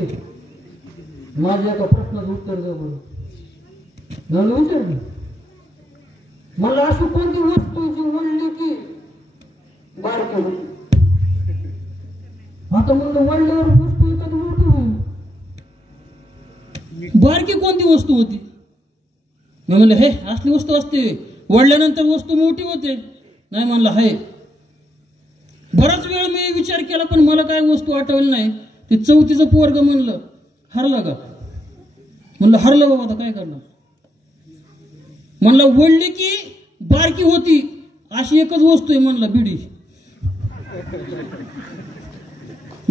मुलगी माझ्या एका प्रश्नाचं उत्तर द्या बरं. मला विचारलं मला अशी कोणती वस्तू जी वळली की बारकी होती. आता म्हणलं वळल्यावर वस्तू एखादी मोठी होईल. बारकी कोणती वस्तू होती? मी म्हणलं हे असली वस्तू असते वळल्यानंतर वस्तू मोठी होते. नाही म्हणलं आहे. बराच वेळ मी विचार केला पण मला काय वस्तू आठवली नाही. ते चौथीचं पोरग म्हणलं हरलं का? म्हणलं हरलं बाबा आता काय करणार. म्हणलं वळली की बारकी होती अशी एकच वस्तू आहे म्हणलं बिडी.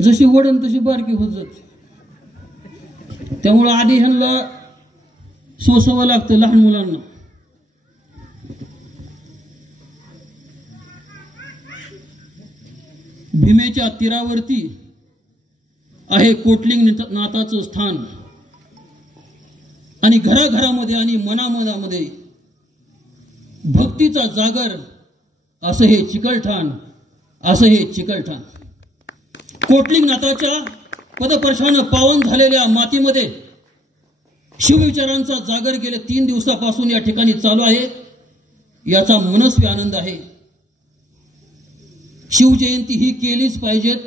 जशी वडन तशी बारकी होत जाते. त्यामुळं आधी ह्यांना सोसावं लागतं लहान मुलांना. भीमेच्या तीरावरती आहे कोटलिंग नाथाचं स्थान आणि घराघरामध्ये आणि मनामनामध्ये भक्तीचा जागर असं हे चिकलठाण, असं हे चिकलठाण. कोटलिंग नाथाच्या पदस्पर्शानं पावन झालेल्या मातीमध्ये शिवविचारांचा जागर गेले 3 दिवसापासून या ठिकाणी चालू आहे. याचा मनस्वी आनंद आहे. शिवजयंती ही केलीच पाहिजेत.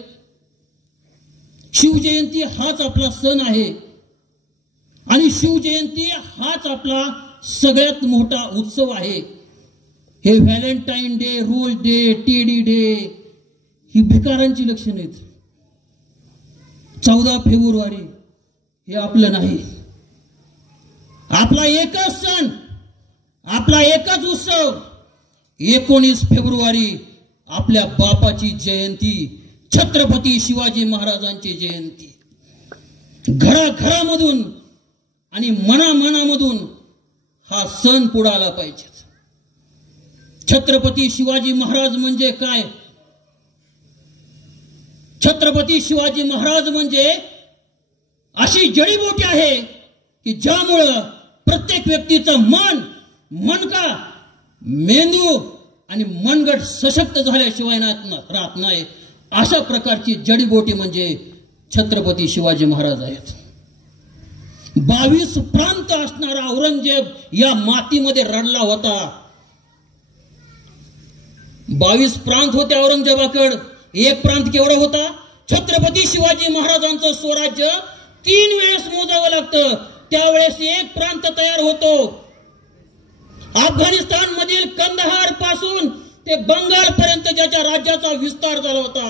शिवजयंती हाच आपला सण आहे आणि शिवजयंती हाच आपला सगळ्यात मोठा उत्सव आहे. हे Valentine day, rose day, teddy day ही भिकारांची लक्षणं आहेत. 14 फेब्रुवारी हे आपलं नाही. आपला एकच सण, आपला एकच उत्सव 19 फेब्रुवारी आपल्या बापाची जयंती, छत्रपती शिवाजी महाराजांची जयंती. घराघरामधून आणि मनामनामधून हा सण पुढे आला पाहिजे. छत्रपती शिवाजी महाराज म्हणजे काय? छत्रपती शिवाजी महाराज म्हणजे अशी जडीबुटी आहे की ज्यामुळं प्रत्येक व्यक्तीचं मन, मनका, मेंदू आणि मनगट सशक्त झाल्याशिवाय राहत नाही. अशा प्रकारची जडीबुटी म्हणजे छत्रपती शिवाजी महाराज आहेत. 22 प्रांत असणारा औरंगजेब या मातीमध्ये रडला होता. 22 प्रांत होते औरंगजेबाकडे. एक प्रांत केवढा होता? छत्रपती शिवाजी महाराजांचं स्वराज्य 3 वेळेस मोजावं लागतं. त्यावेळेस एक प्रांत तयार होतो. अफगाणिस्तान मधील कंदहार पासून ते बंगाल पर्यंत ज्याच्या राज्याचा विस्तार झाला होता.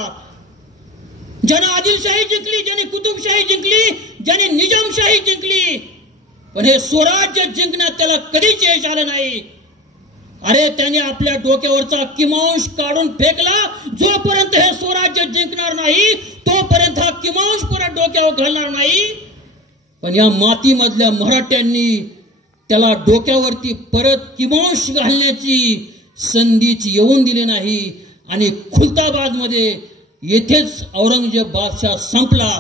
ज्याने आदिलशाही जिंकली, ज्याने कुतुबशाही जिंकली, ज्याने निजामशाही जिंकली, पण हे स्वराज्य जिंकण्यात त्याला कधीच यश आलं नाही. अरे त्याने आपल्या डोक्यावरचा किमांश काढून फेकला. जोपर्यंत हे स्वराज्य जिंकणार नाही तोपर्यंत हा किमांश परत डोक्यावर घालणार नाही. पण या मातीमधल्या मराठ्यांनी त्याला डोक्यावरती परत किमांश घालण्याची संधीच येऊन दिली नाही आणि खुलताबाद मध्ये येथेच औरंगजेब बादशाह संपला.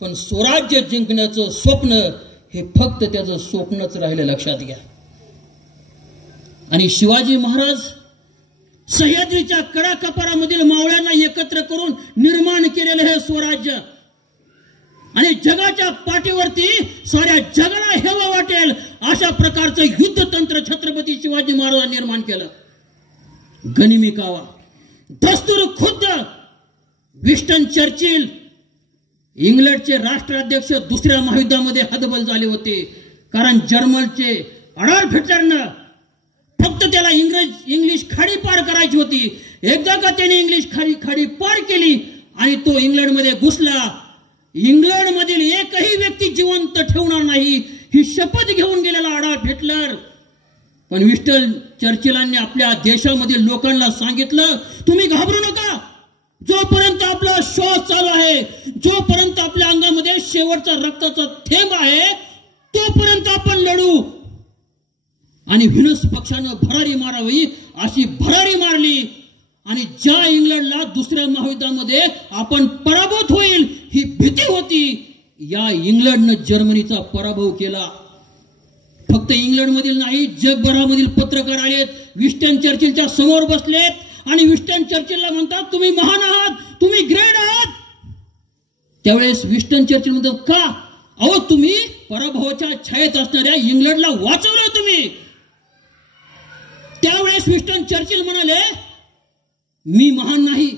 पण स्वराज्य जिंकण्याचं स्वप्न हे फक्त त्याचं स्वप्नच राहिलं, लक्षात घ्या. आणि शिवाजी महाराज सह्याद्रीच्या कडाकपारामधील मावळ्यांना एकत्र करून निर्माण केलेलं हे स्वराज्य आणि जगाच्या पाठीवरती साऱ्या जगाला हेवा वाटेल अशा प्रकारचं युद्धतंत्र छत्रपती शिवाजी महाराजांनी निर्माण केलं. गनिमी कावा, दस्तूर खुद्द विस्टन चर्चिल इंग्लंडचे राष्ट्राध्यक्ष 2ऱ्या महायुद्धामध्ये हतबल झाले होते. कारण जर्मनचे अडॉल्फ हिटलरनं फक्त त्याला इंग्लिश खाडी पार करायची होती. एकदा का त्याने इंग्लिश खाडी पार केली आणि तो इंग्लंडमध्ये घुसला. इंग्लंडमधील एकही व्यक्ती जिवंत ठेवणार नाही ही शपथ घेऊन गेलेला अडॉल्फ हिटलर. पण विस्टन चर्चिलांनी आपल्या देशामधील लोकांना सांगितलं, तुम्ही घाबरू नका. जोपर्यंत आपला श्वास चालू आहे, जोपर्यंत आपल्या अंगामध्ये शेवटचा रक्ताचा थेंब आहे, तोपर्यंत आपण लढू. आणि व्हिनस पक्षानं भरारी मारावी अशी भरारी मारली आणि ज्या इंग्लंडला 2ऱ्या महायुद्धामध्ये आपण पराभूत होईल ही भीती होती, या इंग्लंडनं जर्मनीचा पराभव केला. फक्त इंग्लंडमधील नाही, जगभरामधील पत्रकार आलेत, विस्टन चर्चिलच्या समोर बसलेत आणि विस्टन चर्चिलला म्हणतात, तुम्ही महान आहात, तुम्ही ग्रेट आहात. त्यावेळेस विस्टन चर्चिल म्हणतात, का अहो तुम्ही पराभवाच्या छायेत असणाऱ्या इंग्लंडला वाचवलं तुम्ही. त्यावेळेस विस्टन चर्चिल म्हणाले, मी महान नाही,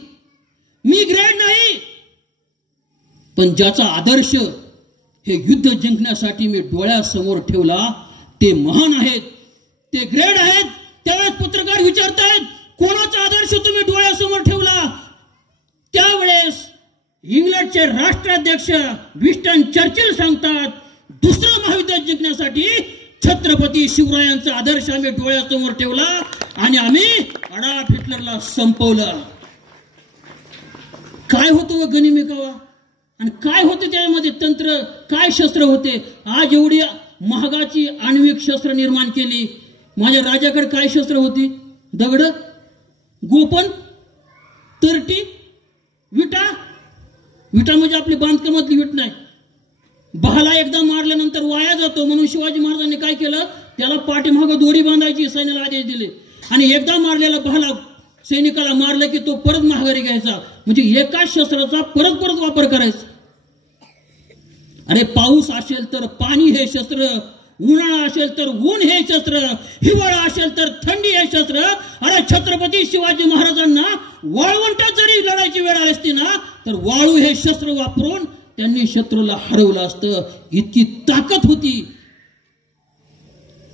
मी ग्रेट नाही, पण ज्याचा आदर्श हे युद्ध जिंकण्यासाठी मी डोळ्यासमोर ठेवला ते महान आहेत, ते ग्रेट आहेत. त्यावेळेस पत्रकार विचारतायत, कोणाचा आदर्श तुम्ही डोळ्यासमोर ठेवला. त्यावेळेस इंग्लंडचे राष्ट्राध्यक्ष विस्टन चर्चिल सांगतात, दुसरं महायुद्ध जिंकण्यासाठी छत्रपती शिवरायांचा आदर्श आम्ही डोळ्यासमोर ठेवला आणि आम्ही अडॉल्फ हिटलरला संपवलं. काय होतं गनिमिकावा आणि काय होते त्यामध्ये तंत्र, काय शस्त्र होते. आज एवढी महागाची आण्विक शस्त्र निर्माण केली. माझ्या राजाकडे काय शस्त्र होती, दगड, गोपन, तरटी, विटा. विटा म्हणजे आपली बांधकामातली विट नाही. बहाला एकदा मारल्यानंतर वाया जातो म्हणून शिवाजी महाराजांनी काय केलं, त्याला पाठीमागं दोरी बांधायची सैन्याला आदेश दिले आणि एकदा मारलेला बहाला सैनिकाला मारलं की तो परत माघारी घ्यायचा, म्हणजे एकाच शस्त्राचा परत परत वापर करायचा. अरे पाऊस असेल तर पाणी हे शस्त्र, उन्हाळा असेल तर ऊन हे शस्त्र, हिवाळा असेल तर थंडी हे शस्त्र. अरे छत्रपती शिवाजी महाराजांना वाळवंटात जरी लढायची वेळ आली असती ना तर वाळू हे शस्त्र वापरून त्यांनी शत्रूला हरवलं असतं. इतकी ताकद होती.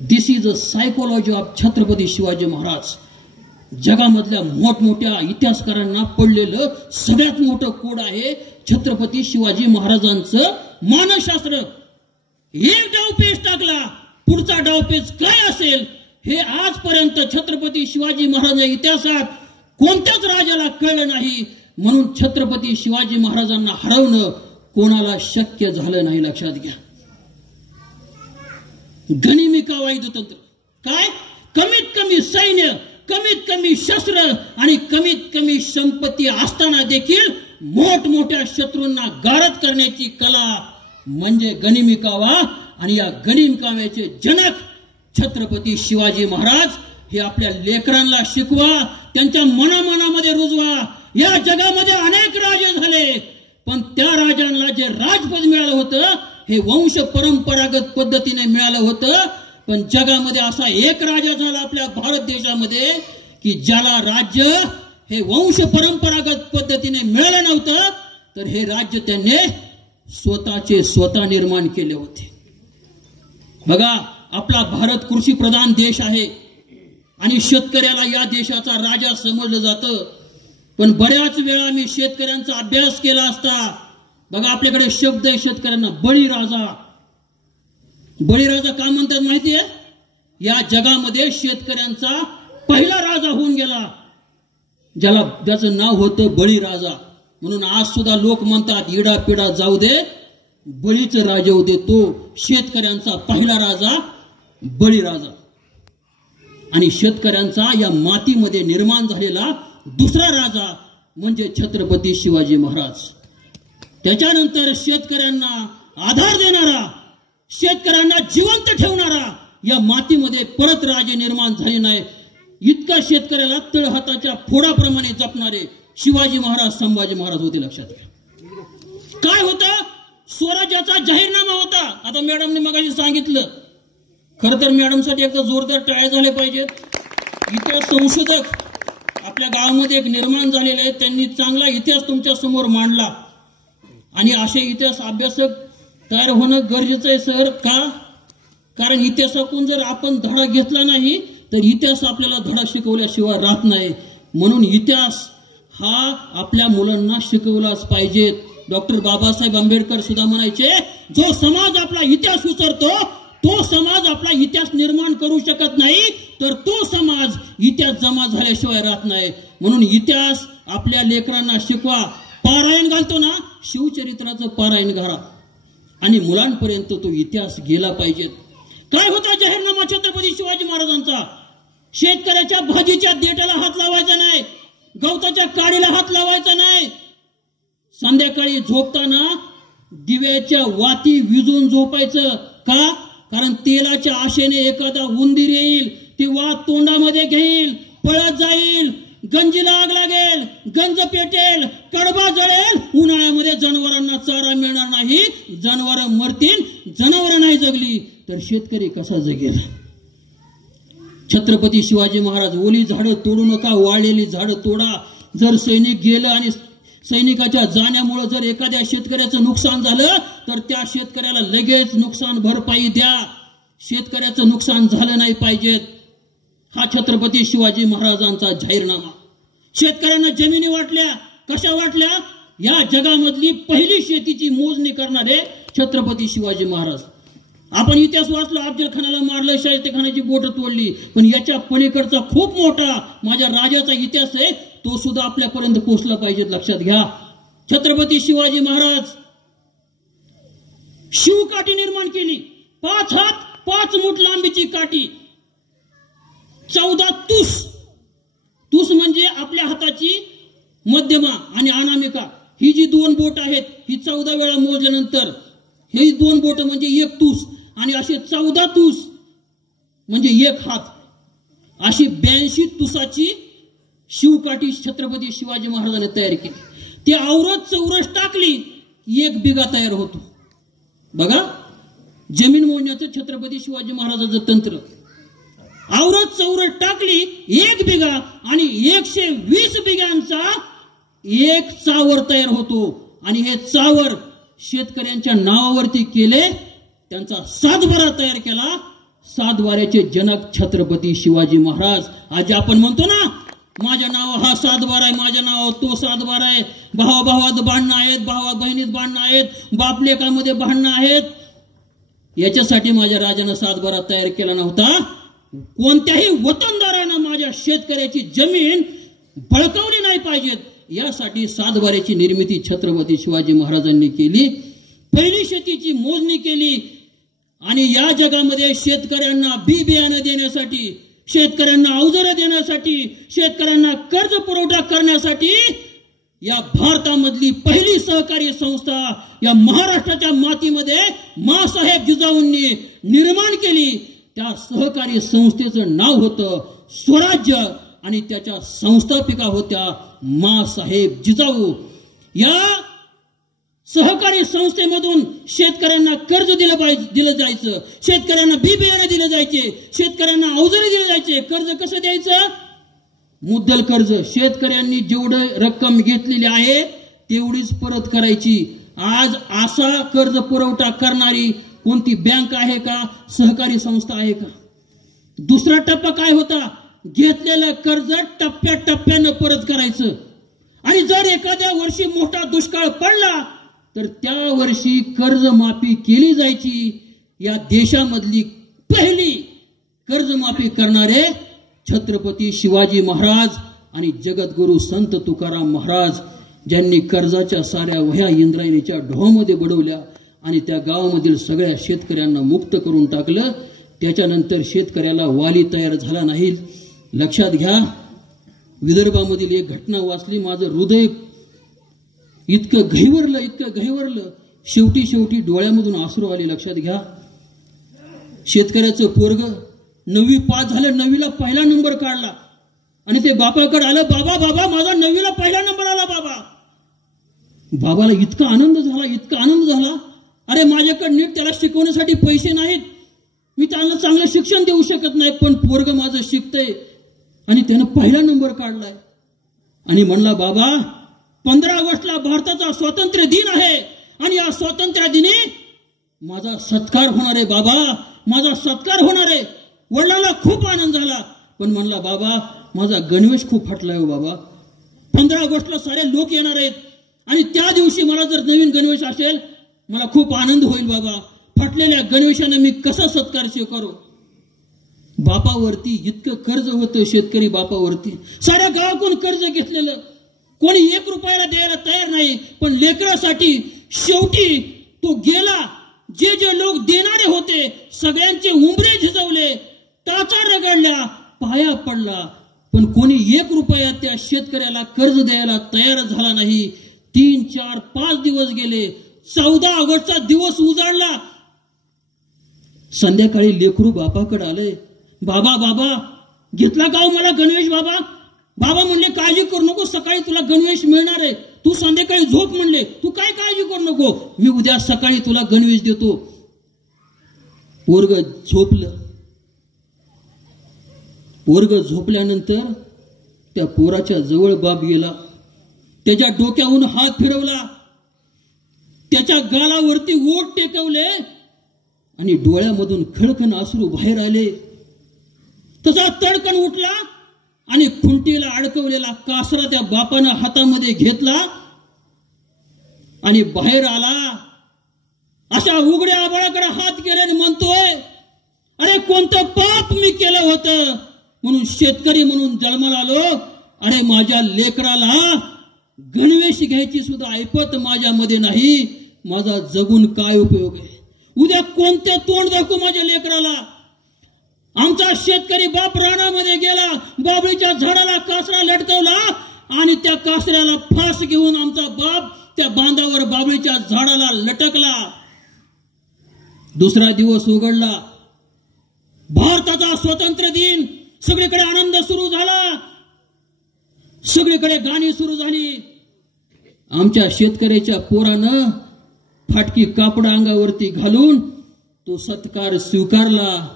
This is a psychology of Chhatrapati Shivaji Maharaj. जगामधल्या मोठमोठ्या इतिहासकारांना पडलेलं सगळ्यात मोठं कोड आहे छत्रपती शिवाजी महाराजांचं मानसशास्त्र. एक डावपेच टाकला, पुढचा डावपेच काय असेल हे आजपर्यंत छत्रपती शिवाजी महाराजांच्या इतिहासात कोणत्याच राजाला कळलं नाही. म्हणून छत्रपती शिवाजी महाराजांना हरवणं कोणाला शक्य झालं नाही. लक्षात घ्या. गनिमिकावा युद्धतंत्र काय, कमीत कमी सैन्य, कमीत कमी शस्त्र आणि कमीत कमी संपत्ती असताना देखील मोठमोठ्या शत्रूंना गारद करण्याची कला म्हणजे गनिमिकावा. आणि या गनिमिकाव्याचे जनक छत्रपती शिवाजी महाराज हे आपल्या लेकरांना शिकवा, त्यांच्या मनामनामध्ये रुजवा. या जगामध्ये अनेक राजे झाले पण त्या राजांना जे राजपद मिळालं होतं हे वंश परंपरागत पद्धतीने मिळालं होतं. पण जगामध्ये असा एक राजा झाला आपल्या भारत देशामध्ये की ज्याला राज्य हे वंश परंपरागत पद्धतीने मिळालं नव्हतं, तर हे राज्य त्यांनी स्वतःचे स्वतः निर्माण केले होते. बघा, आपला भारत कृषी प्रधान देश आहे आणि शेतकऱ्याला या देशाचा राजा समजलं जातं. पण बऱ्याच वेळा मी शेतकऱ्यांचा अभ्यास केला असता, बघा आपल्याकडे शब्द आहे शेतकऱ्यांना, बळीराजा. बळीराजा का म्हणतात माहितीये? या जगामध्ये शेतकऱ्यांचा पहिला राजा होऊन गेला ज्याचं नाव होतं बळीराजा. म्हणून आज सुद्धा लोक म्हणतात इडा पिडा जाऊ दे, बळीचं राजा होते. तो शेतकऱ्यांचा पहिला राजा बळीराजा. आणि शेतकऱ्यांचा या मातीमध्ये निर्माण झालेला दुसरा राजा म्हणजे छत्रपती शिवाजी महाराज. त्याच्यानंतर शेतकऱ्यांना आधार देणारा, शेतकऱ्यांना जिवंत ठेवणारा या मातीमध्ये परत राजे निर्माण झाले नाही. इतका शेतकऱ्याला तळहाताच्या फोडाप्रमाणे जपणारे शिवाजी महाराज, संभाजी महाराज होते. लक्षात घ्या. काय होता? स्वराज्याचा जाहीरनामा होता. आता मॅडमने मगाशी सांगितलं, खरं तर मॅडमसाठी एकदा जोरदार टाळ्या झाल्या पाहिजेत. इतर संशोधक आपल्या गावामध्ये एक निर्माण झालेले आहेत, त्यांनी चांगला इतिहास तुमच्या समोर मांडला आणि असे इतिहास अभ्यासक तयार होणं गरजेचं आहे सर. का? कारण इतिहासातून जर आपण धडा घेतला नाही तर इतिहास आपल्याला धडा शिकवल्याशिवाय राहत नाही. म्हणून इतिहास हा आपल्या मुलांना शिकवलाच पाहिजे. डॉक्टर बाबासाहेब आंबेडकर सुद्धा म्हणायचे, जो समाज आपला इतिहास विसरतो तो समाज आपला इतिहास निर्माण करू शकत नाही, तर तो समाज इतिहास जमा झाल्याशिवाय राहत नाही. म्हणून इतिहास आपल्या लेकरांना शिकवा. पारायण घालतो ना, शिवचरित्राचं पारायण घाला आणि मुलांपर्यंत तो इतिहास गेला पाहिजे. काय होता जाहीरनामा छत्रपती शिवाजी महाराजांचा? शेतकऱ्याच्या भाजीच्या देठाला हात लावायचा नाही, गवताच्या काडीला हात लावायचा नाही. संध्याकाळी झोपताना दिव्याच्या वाती विजून झोपायचं. का? कारण तेलाच्या आशेने एखादा उंदीर येईल, ती वात तोंडामध्ये घेईल, पळत जाईल गंजीला आग लागेल, गंज पेटेल, कडबा जळेल, उन्हाळ्यामध्ये जनावरांना चारा मिळणार नाही, जनावर मरतील, जनावर नाही जगली तर शेतकरी कसा जगेल? छत्रपती शिवाजी महाराज, ओली झाडं तोडू नका, वाळलेली झाडं तोडा. जर सैनिक गेलं आणि सैनिकाच्या जाण्यामुळे जर एखाद्या शेतकऱ्याचं नुकसान झालं तर त्या शेतकऱ्याला लगेच नुकसान भरपाई द्या. शेतकऱ्याचं नुकसान झालं नाही पाहिजे. हा छत्रपती शिवाजी महाराजांचा जाहीरनामा. शेतकऱ्यांना जमिनी वाटल्या. कशा वाटल्या? या जगामधली पहिली शेतीची मोजणी करणारे छत्रपती शिवाजी महाराज. आपण इतिहास वाचला, अफजल खानाला मारलं, शाहिस्ते खानाची बोट तोडली, पण याच्या पलीकडचा खूप मोठा माझ्या राजाचा इतिहास आहे, तो सुद्धा आपल्यापर्यंत पोहोचला पाहिजे. लक्षात घ्या. छत्रपती शिवाजी महाराज शिवकाठी निर्माण केली. 5 हात 5 मूठ लांबीची काठी, 14 तुस. तुस म्हणजे आपल्या हाताची मध्यमा आणि अनामिका. ही जी 2 बोट आहेत ही 14 वेळा मोजल्यानंतर हे 2 बोट म्हणजे 1 तुस, आणि असे 14 तुस म्हणजे 1 हात. अशी 82 तुसाची शिवकाठी छत्रपती शिवाजी महाराजांनी तयार केली. ती आवरत चौरस टाकली 1 बिघा तयार होतो. बघा जमीन मोजण्याचं छत्रपती शिवाजी महाराजांचं तंत्र. आवरत चौरस टाकली 1 बिघा आणि 120 बिघांचा 1 चावर तयार होतो. आणि हे चावर शेतकऱ्यांच्या नावावरती केले, त्यांचा 7बारा तयार केला. 7बाऱ्याचे जनक छत्रपती शिवाजी महाराज. आज आपण म्हणतो ना, माझ्या नाव हा 7बारा आहे, माझ्या नाव तो 7बारा आहे, भावाभावात भांडणं आहेत, भावा बहिणीत भांडणं आहेत, बापलेकामध्ये भांडणं आहेत. याच्यासाठी माझ्या राजानं 7बारा तयार केला नव्हता. कोणत्याही वतनदारानं माझ्या शेतकऱ्याची जमीन बळकावली नाही पाहिजेत, यासाठी 7बाऱ्याची निर्मिती छत्रपती शिवाजी महाराजांनी केली. पहिली शेतीची मोजणी केली. आणि या जगामध्ये शेतकऱ्यांना बी बियाणं देण्यासाठी, शेतकऱ्यांना अवजारं देण्यासाठी, शेतकऱ्यांना कर्ज पुरवठा करण्यासाठी या भारतामधली पहिली सहकारी संस्था या महाराष्ट्राच्या मातीमध्ये माँसाहेब जिजाऊंनी निर्माण केली. त्या सहकारी संस्थेचं नाव होतं स्वराज्य आणि त्याच्या संस्थापिका होत्या माँसाहेब जिजाऊ. या सहकारी संस्थेमधून शेतकऱ्यांना कर्ज दिलं जायचं, शेतकऱ्यांना बी बियाणं दिलं जायचे, शेतकऱ्यांना अवजारे दिले जायचे. कर्ज कसं द्यायचं? मुद्दल कर्ज. शेतकऱ्यांनी जेवढं रक्कम घेतलेली आहे तेवढीच परत करायची. आज असा कर्ज पुरवठा करणारी कोणती बँक आहे का? सहकारी संस्था आहे का? दुसरा टप्पा काय होता? घेतलेलं कर्ज टप्प्याटप्प्यानं परत करायचं. आणि जर एखाद्या वर्षी मोठा दुष्काळ पडला तर त्या वर्षी कर्जमाफी केली जायची. या देशामधली पहिली कर्जमाफी करणारे छत्रपती शिवाजी महाराज आणि जगद्गुरु संत तुकाराम महाराज, ज्यांनी कर्जाच्या साऱ्या वह्या इंद्रायणीच्या ढोमध्ये बुडवल्या आणि त्या गावामधील सगळ्या शेतकऱ्यांना मुक्त करून टाकलं. त्याच्यानंतर शेतकऱ्याला वाली तयार झाला नाही. लक्षात घ्या, विदर्भामधील एक घटना वाचली, माझं हृदय इतकं घहिवरलं, शेवटी डोळ्यामधून अश्रू आले. लक्षात घ्या, शेतकऱ्याचं पोरग 9वी पास झालं, 9वीला पहिला नंबर काढला आणि ते बापाकडे आलं, बाबा माझा 9वीला पहिला नंबर आला बाबा. बाबाला इतका आनंद झाला, अरे माझ्याकडे नीट त्याला शिकवण्यासाठी पैसे नाहीत, मी त्याला चांगलं शिक्षण देऊ शकत नाही, पण पोरग माझं शिकतंय आणि त्यानं पहिला नंबर काढलाय. आणि म्हणला, बाबा 15 ऑगस्टला भारताचा स्वातंत्र्य दिन आहे आणि या स्वातंत्र्य दिनी माझा सत्कार होणार आहे बाबा, माझा सत्कार होणार आहे. वडिलांना खूप आनंद झाला, पण म्हणला, बाबा माझा गणवेश खूप फाटलाय हो बाबा. 15 ऑगस्टला सारे लोक येणार आहेत आणि त्या दिवशी मला जर नवीन गणवेश असेल मला खूप आनंद होईल बाबा. फाटलेल्या गणवेशाने मी कसा सत्कार स्वीकारू? बापावरती इतकं कर्ज होतं शेतकरी बापावरती. साऱ्या गावाकडून कर्ज घेतलेलं, कोणी 1 रुपयाला द्यायला तयार नाही, पण लेकरासाठी शेवटी तो गेला. जे लोक देणारे होते सगळ्यांचे उंबरे झिजवले, टाचा रगडल्या, पाया पडला, पण कोणी 1 रुपया त्या शेतकऱ्याला कर्ज द्यायला तयार झाला नाही. 3, 4, 5 दिवस गेले. 14 ऑगस्टचा दिवस उजाडला. संध्याकाळी लेकरू बापाकडे आले, बाबा घेतला का हो मला गणवेश बाबा? बाबा म्हणले काळजी करू नको, सकाळी तुला गणवेश मिळणार आहे, तू संध्याकाळी झोप म्हणले, तू काय काळजी करू नको, मी उद्या सकाळी तुला गणवेश देतो. पोरग झोपलं. पोरग झोपल्यानंतर त्या पोराच्या जवळ बाप गेला, त्याच्या डोक्याहून हात फिरवला, त्याच्या गालावरती ओठ टेकवले आणि डोळ्यामधून खळखण अश्रू बाहेर आले. तसा तडकन उठला आणि खुंटीला अडकवलेला कासरा त्या बापानं हातामध्ये घेतला आणि बाहेर आला. अशा उघड्या आभाळाकडे हात केल्याने म्हणतोय, अरे कोणतं पाप मी केलं होतं म्हणून शेतकरी म्हणून जन्माला आलो. अरे माझ्या लेकराला गणवेश घ्यायची सुद्धा ऐपत माझ्यामध्ये नाही, माझा जगून काय उपयोग आहे? उद्या कोणते तोंड दाखवू माझ्या लेकराला? आमचा शेतकरी बाप रानामध्ये गेला, बाबळीच्या झाडाला कासरा लटकवला आणि त्या कासऱ्याला फास घेऊन आमचा बाप त्या बांधावर बाबळीच्या झाडाला लटकला. दुसरा दिवस उघडला, भारताचा स्वातंत्र्य दिन, सगळीकडे आनंद सुरू झाला, सगळीकडे गाणी सुरू झाली. आमच्या शेतकऱ्याच्या पोरानं फाटकी कापड अंगावरती घालून तो सत्कार स्वीकारला.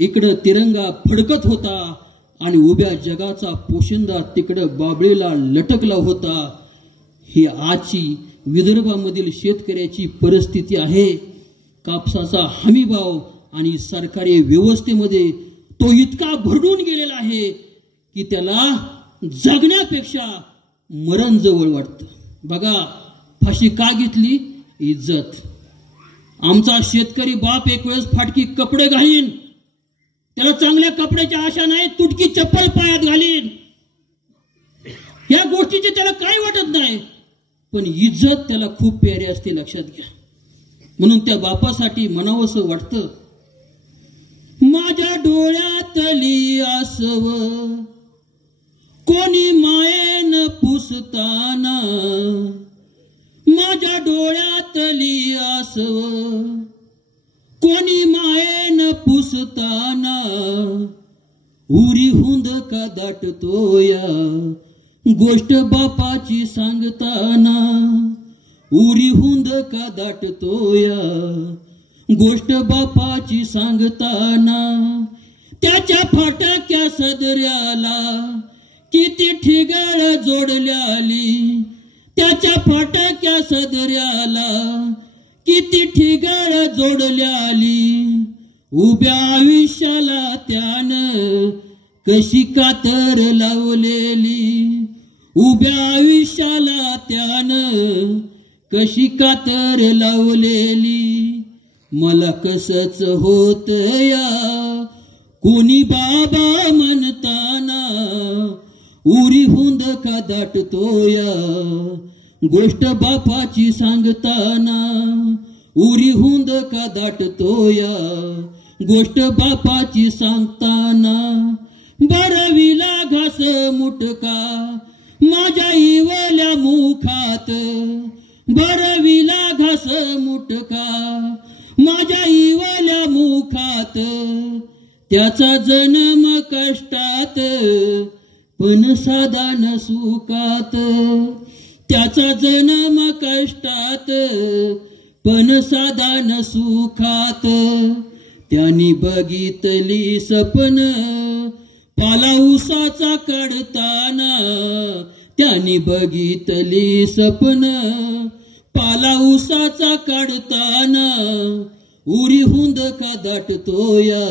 इकडं तिरंगा फडकत होता आणि उभ्या जगाचा पोशिंदा तिकडं बाबळीला लटकला होता. ही आजची विदर्भामधील शेतकऱ्याची परिस्थिती आहे. कापसाचा हमीभाव आणि सरकारी व्यवस्थेमध्ये तो इतका भरडून गेलेला आहे की त्याला जगण्यापेक्षा मरण जवळ वाटतं. बघा, फाशी का घेतली? इज्जत. आमचा शेतकरी बाप एक वेळेस फाटकी कपडे घालीन, त्याला चांगल्या कपड्याची आशा नाही, तुटकी चप्पल पायात घालीन, या गोष्टीची त्याला काय वाटत नाही, पण इज्जत त्याला खूप प्यारी असते, लक्षात घ्या. म्हणून त्या बापासाठी म्हणावंसं वाटतं, माझ्या डोळ्यातली आसव कोणी मायेन पुसताना, माझ्या डोळ्यातली आसव कोणी मायेन पुसताना, उरी हुंद का दाटतोया गोष्ट बापाची सांगताना, उरी हुंद का दाटतोया गोष्ट बापाची सांगताना, त्याच्या फाटक्या सदऱ्याला किती ठिगळ जोडल्याली, त्याच्या फाटक्या सदऱ्याला किती ठिगळ जोडल्याली, उभ्या आयुष्याला त्यानं कशी कातर लावलेली, उभ्या आयुष्याला त्यानं कशी कातर लावलेली, मला कसच होत या कोणी बाबा म्हणताना, उरी हुंद का दाटतोया गोष्ट बापाची सांगताना, उरी हुंद का दाटतोया गोष्ट बापाची सांगताना, बरविला घास मुटका माझ्या इवल्या मुखात, बरविला घास मुटका माझ्या इवल्या मुखात, त्याचा जन्म कष्टात पण साधान सुखात, त्याचा जन्म कष्टात पण साधान सुखात, त्यांनी बघितली सपन पाला उसाचा काढताना, त्यांनी बघितली सपन पाला उसाचा काढताना, उरी हुंद का दाटतोया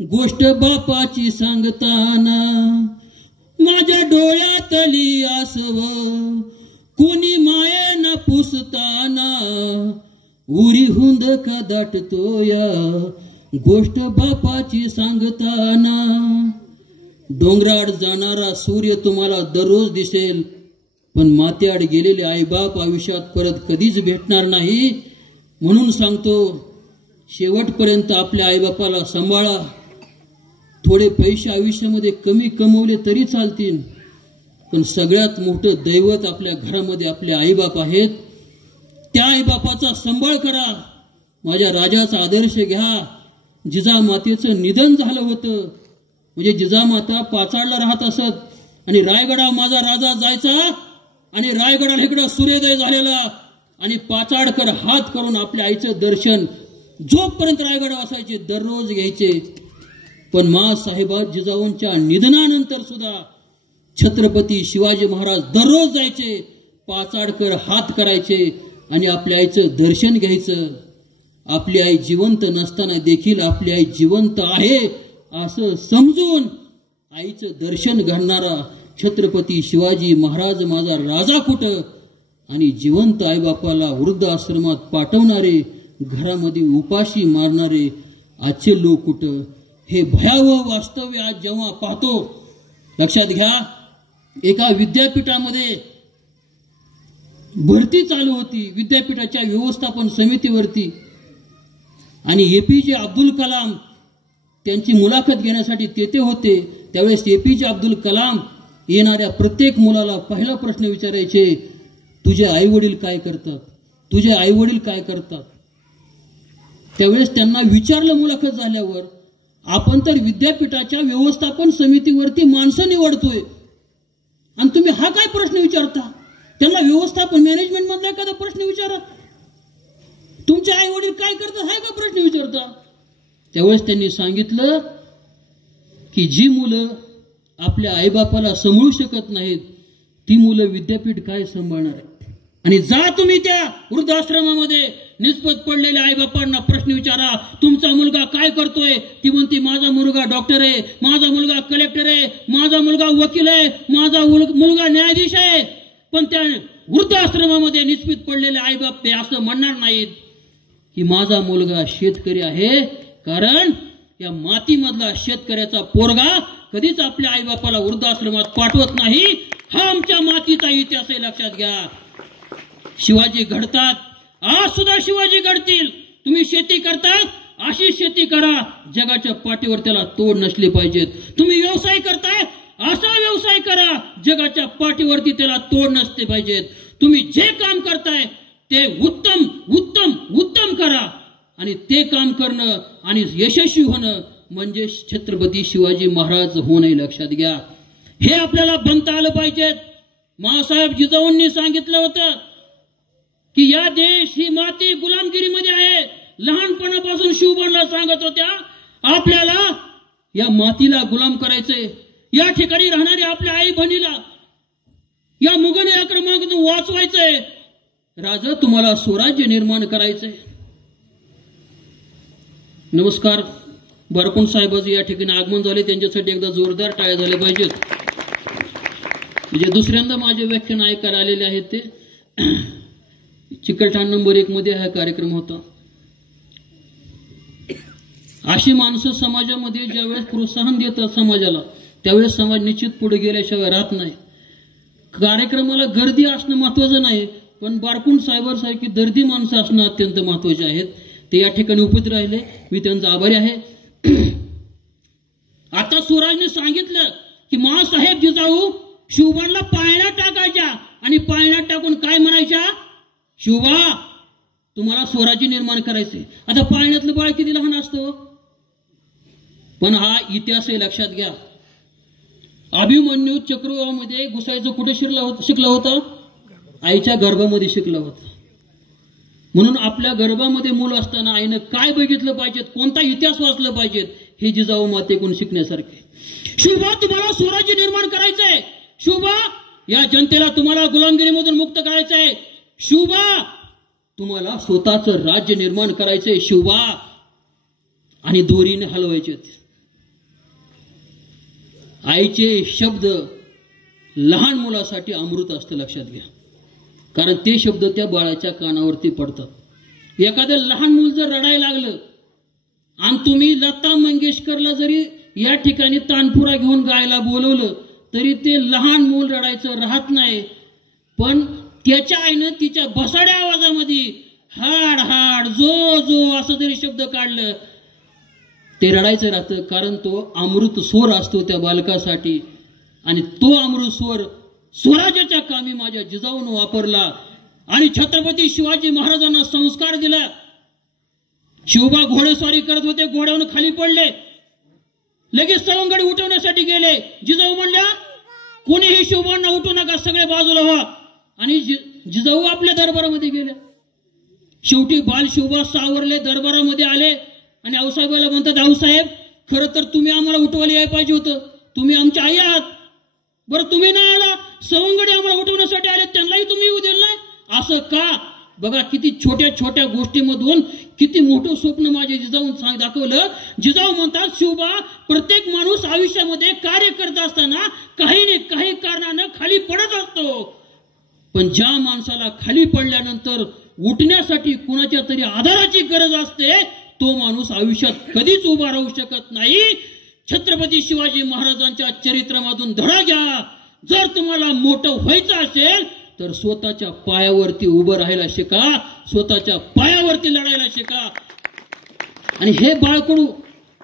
गोष्ट बापाची सांगताना, माझ्या डोळ्यातली आसव कोणी मायेन पुसताना, उरी हुंद का दाटतोया गोष्ट बापाची सांगताना. डोंगराड जाणारा सूर्य तुम्हाला दररोज दिसेल, पण मात्याआड गेलेले आईबाप आयुष्यात परत कधीच भेटणार नाही. म्हणून सांगतो, शेवटपर्यंत आपल्या आईबापाला सांभाळा. थोडे पैसे आयुष्यामध्ये कमी कमवले तरी चालतील, पण सगळ्यात मोठं दैवत आपल्या घरामध्ये आपले आईबाप आहेत. त्या आईबापाचा सांभाळ करा. माझ्या राजाचा आदर्श घ्या. जिजामातेचं निधन झालं होतं, म्हणजे जिजामाता पाचाडला राहत असत आणि रायगडा माझा राजा जायचा आणि रायगडाला इकडं सूर्योदय झालेला आणि पाचाडकर हात करून आपल्या आईचं दर्शन जोपर्यंत रायगड असायचे दररोज घ्यायचे. पण माँसाहेबा जिजाऊंच्या निधनानंतर सुद्धा छत्रपती शिवाजी महाराज दररोज जायचे, पाचाडकर हात करायचे आणि आपल्या आईचं दर्शन घ्यायचं. आपली आई जिवंत नसताना देखील आपली आई जिवंत आहे असं समजून आईचं दर्शन घडणारा छत्रपती शिवाजी महाराज माझा राजा कुठं आणि जिवंत आईबापाला वृद्ध आश्रमात पाठवणारे, घरामध्ये उपाशी मारणारे आजचे लोक कुठं, हे भयावह वास्तव्य आज जेव्हा पाहतो. लक्षात घ्या, एका विद्यापीठामध्ये भरती चालू होती, विद्यापीठाच्या व्यवस्थापन समितीवरती, आणि एपीजे अब्दुल कलाम त्यांची मुलाखत घेण्यासाठी तेथे होते. त्यावेळेस एपीजे अब्दुल कलाम येणाऱ्या प्रत्येक मुलाला पहिला प्रश्न विचारायचे, तुझे आई वडील काय करतात, तुझे आई वडील काय करतात. त्यावेळेस त्यांना विचारलं मुलाखत झाल्यावर, आपण तर विद्यापीठाच्या व्यवस्थापन समितीवरती माणसं निवडतोय आणि तुम्ही हा काय प्रश्न विचारता. त्यांना व्यवस्थापन मॅनेजमेंट मधला एखादा प्रश्न विचारा, तुमचे आई वडील काय करतात हा का प्रश्न विचारता. त्यावेळेस त्यांनी सांगितलं की जी मुलं आपल्या आईबापाला सांभाळू शकत नाहीत ती मुलं विद्यापीठ काय सांभाळणार आहे. आणि जा तुम्ही त्या वृद्धाश्रमामध्ये निष्पत पडलेल्या आईबापांना प्रश्न विचारा, तुमचा मुलगा काय करतोय. ती म्हणते माझा मुलगा डॉक्टर आहे, माझा मुलगा कलेक्टर आहे, माझा मुलगा वकील आहे, माझा मुलगा न्यायाधीश आहे. पण त्या वृद्धाश्रमामध्ये निष्पत पडलेले आईबाप ते असं म्हणणार नाहीत की माझा मुलगा शेतकरी आहे, कारण या मातीमधला शेतकऱ्याचा पोरगा कधीच आपल्या आईबापाला वृद्धाश्रमात पाठवत नाही. हा आमच्या मातीचा इतिहास आहे, लक्षात घ्या. शिवाजी घडतात, आज सुद्धा शिवाजी घडतील. तुम्ही शेती करतात, अशी शेती करा जगाच्या पाठीवर त्याला तोड नसले पाहिजेत. तुम्ही व्यवसाय करताय, असा व्यवसाय करा जगाच्या पाठीवरती त्याला तोड नसते पाहिजेत. तुम्ही जे काम करताय ते उत्तम उत्तम उत्तम करा, आणि ते काम करणं आणि यशस्वी होणं म्हणजे छत्रपती शिवाजी महाराज होणे, लक्षात घ्या. हे आपल्याला बनता आलं पाहिजे. माँसाहेब जिजाऊंनी सांगितलं होतं की या देश ही माती गुलामगिरीमध्ये आहे. लहानपणापासून शिवबांना सांगत होत्या, आपल्याला या मातीला गुलाम करायचंय, या ठिकाणी राहणारी आपल्या आई बहिणीला या मुघल आक्रमणातून वाचवायचंय. राजा तुम्हाला स्वराज्य निर्माण करायचंय. नमस्कार, बारकुण साहेबांचं या ठिकाणी आगमन झाले, त्यांच्यासाठी एकदा जोरदार टाळ्या झाल्या पाहिजेत. म्हणजे दुसऱ्यांदा माझे व्याख्यान ऐकायला आलेले आहेत. ते चिकलठाण नंबर 1 मध्ये हा कार्यक्रम होता. अशी माणसं समाजामध्ये ज्यावेळेस प्रोत्साहन देतात समाजाला, त्यावेळेस समाज निश्चित पुढे गेल्याशिवाय राहत नाही. कार्यक्रमाला गर्दी असणं महत्वाचं नाही, पण बारकुण साहेबांसारखी दर्दी माणसं असणं अत्यंत महत्वाचे आहेत. ते या ठिकाणी उपस्थित राहिले, मी त्यांचा आभारी आहे. आता स्वराजने सांगितलं की माँसाहेब जिजाऊ शिवबांना पाळण्यात टाकायच्या आणि पाळण्यात टाकून काय म्हणायच्या, शिवबा तुम्हाला स्वराज्य निर्माण करायचंय. आता पाळण्यातलं बाळ किती लहान असतं, पण हा इतिहास आहे, लक्षात घ्या. अभिमन्यू चक्रव्यूहामध्ये घुसायचं कुठे शिकलं होतं, आईच्या गर्भामध्ये शिकलं होतं. म्हणून आपल्या गर्भामध्ये मूल असताना आईनं काय बघितलं पाहिजे, कोणता इतिहास वाचलं पाहिजे, हे जिजाऊ मातेकडून शिकण्यासारखे. शिवबा तुम्हाला स्वराज्य निर्माण करायचंय, शिवबा या जनतेला तुम्हाला गुलामगिरीमधून मुक्त करायचंय, शिवबा तुम्हाला स्वतःचं राज्य निर्माण करायचंय, शिवबा, आणि दोरीने हलवायचे. आईचे शब्द लहान मुलासाठी अमृत असतं, लक्षात घ्या. कारण ते शब्द त्या बाळाच्या कानावरती पडतात. एखादं लहान मूल जर रडायला लागलं आणि तुम्ही लता मंगेशकरला जरी या ठिकाणी तानपुरा घेऊन गायला बोलवलं तरी ते लहान मूल रडायचं राहत नाही. पण त्याच्या आईनं तिच्या बसाड्या आवाजामध्ये हाड हाड जो जो असं जरी शब्द काढलं ते रडायचं राहतं. कारण तो अमृत स्वर असतो त्या बालकासाठी, आणि तो अमृत स्वर स्वराज्याच्या कामी माझ्या जिजाऊनं वापरला आणि छत्रपती शिवाजी महाराजांना संस्कार दिला. शिवबा घोडेस्वारी करत होते, घोड्यावरून खाली पडले, लगेच सवंगडी उठवण्यासाठी गेले. जिजाऊ म्हणल्या कोणीही शिवबांना उठू नका, सगळे बाजूला व्हा. आणि जिजाऊ आपल्या दरबारामध्ये गेल्या. शेवटी बाल शिवबा सावरले, दरबारामध्ये आले आणि आऊसाहेबाला म्हणतात, आऊसाहेब खरं तर तुम्ही आम्हाला उठवायला यायला पाहिजे होतं, तुम्ही आमच्या आई आहात, बरं तुम्ही नाही आला, सवंगडी आम्हाला उठवण्यासाठी आले, त्यांनाही तुम्ही येऊ दिलं नाही, असं का? बघा किती छोट्या छोट्या गोष्टीमधून किती मोठं स्वप्न माझे जिजाऊन दाखवलं. जिजाऊ म्हणतात, शिवबा प्रत्येक माणूस आयुष्यामध्ये कार्य करत असताना काही नाही काही कारणानं खाली पडत असतो, पण ज्या माणसाला खाली पडल्यानंतर उठण्यासाठी कुणाच्या तरी आधाराची गरज असते, तो माणूस आयुष्यात कधीच उभा राहू शकत नाही. छत्रपती शिवाजी महाराजांच्या चरित्रामधून धडा घ्या. जर तुम्हाला मोठं व्हायचं असेल तर स्वतःच्या पायावरती उभं राहायला शिका, स्वतःच्या पायावरती लढायला शिका. आणि हे बाळकडू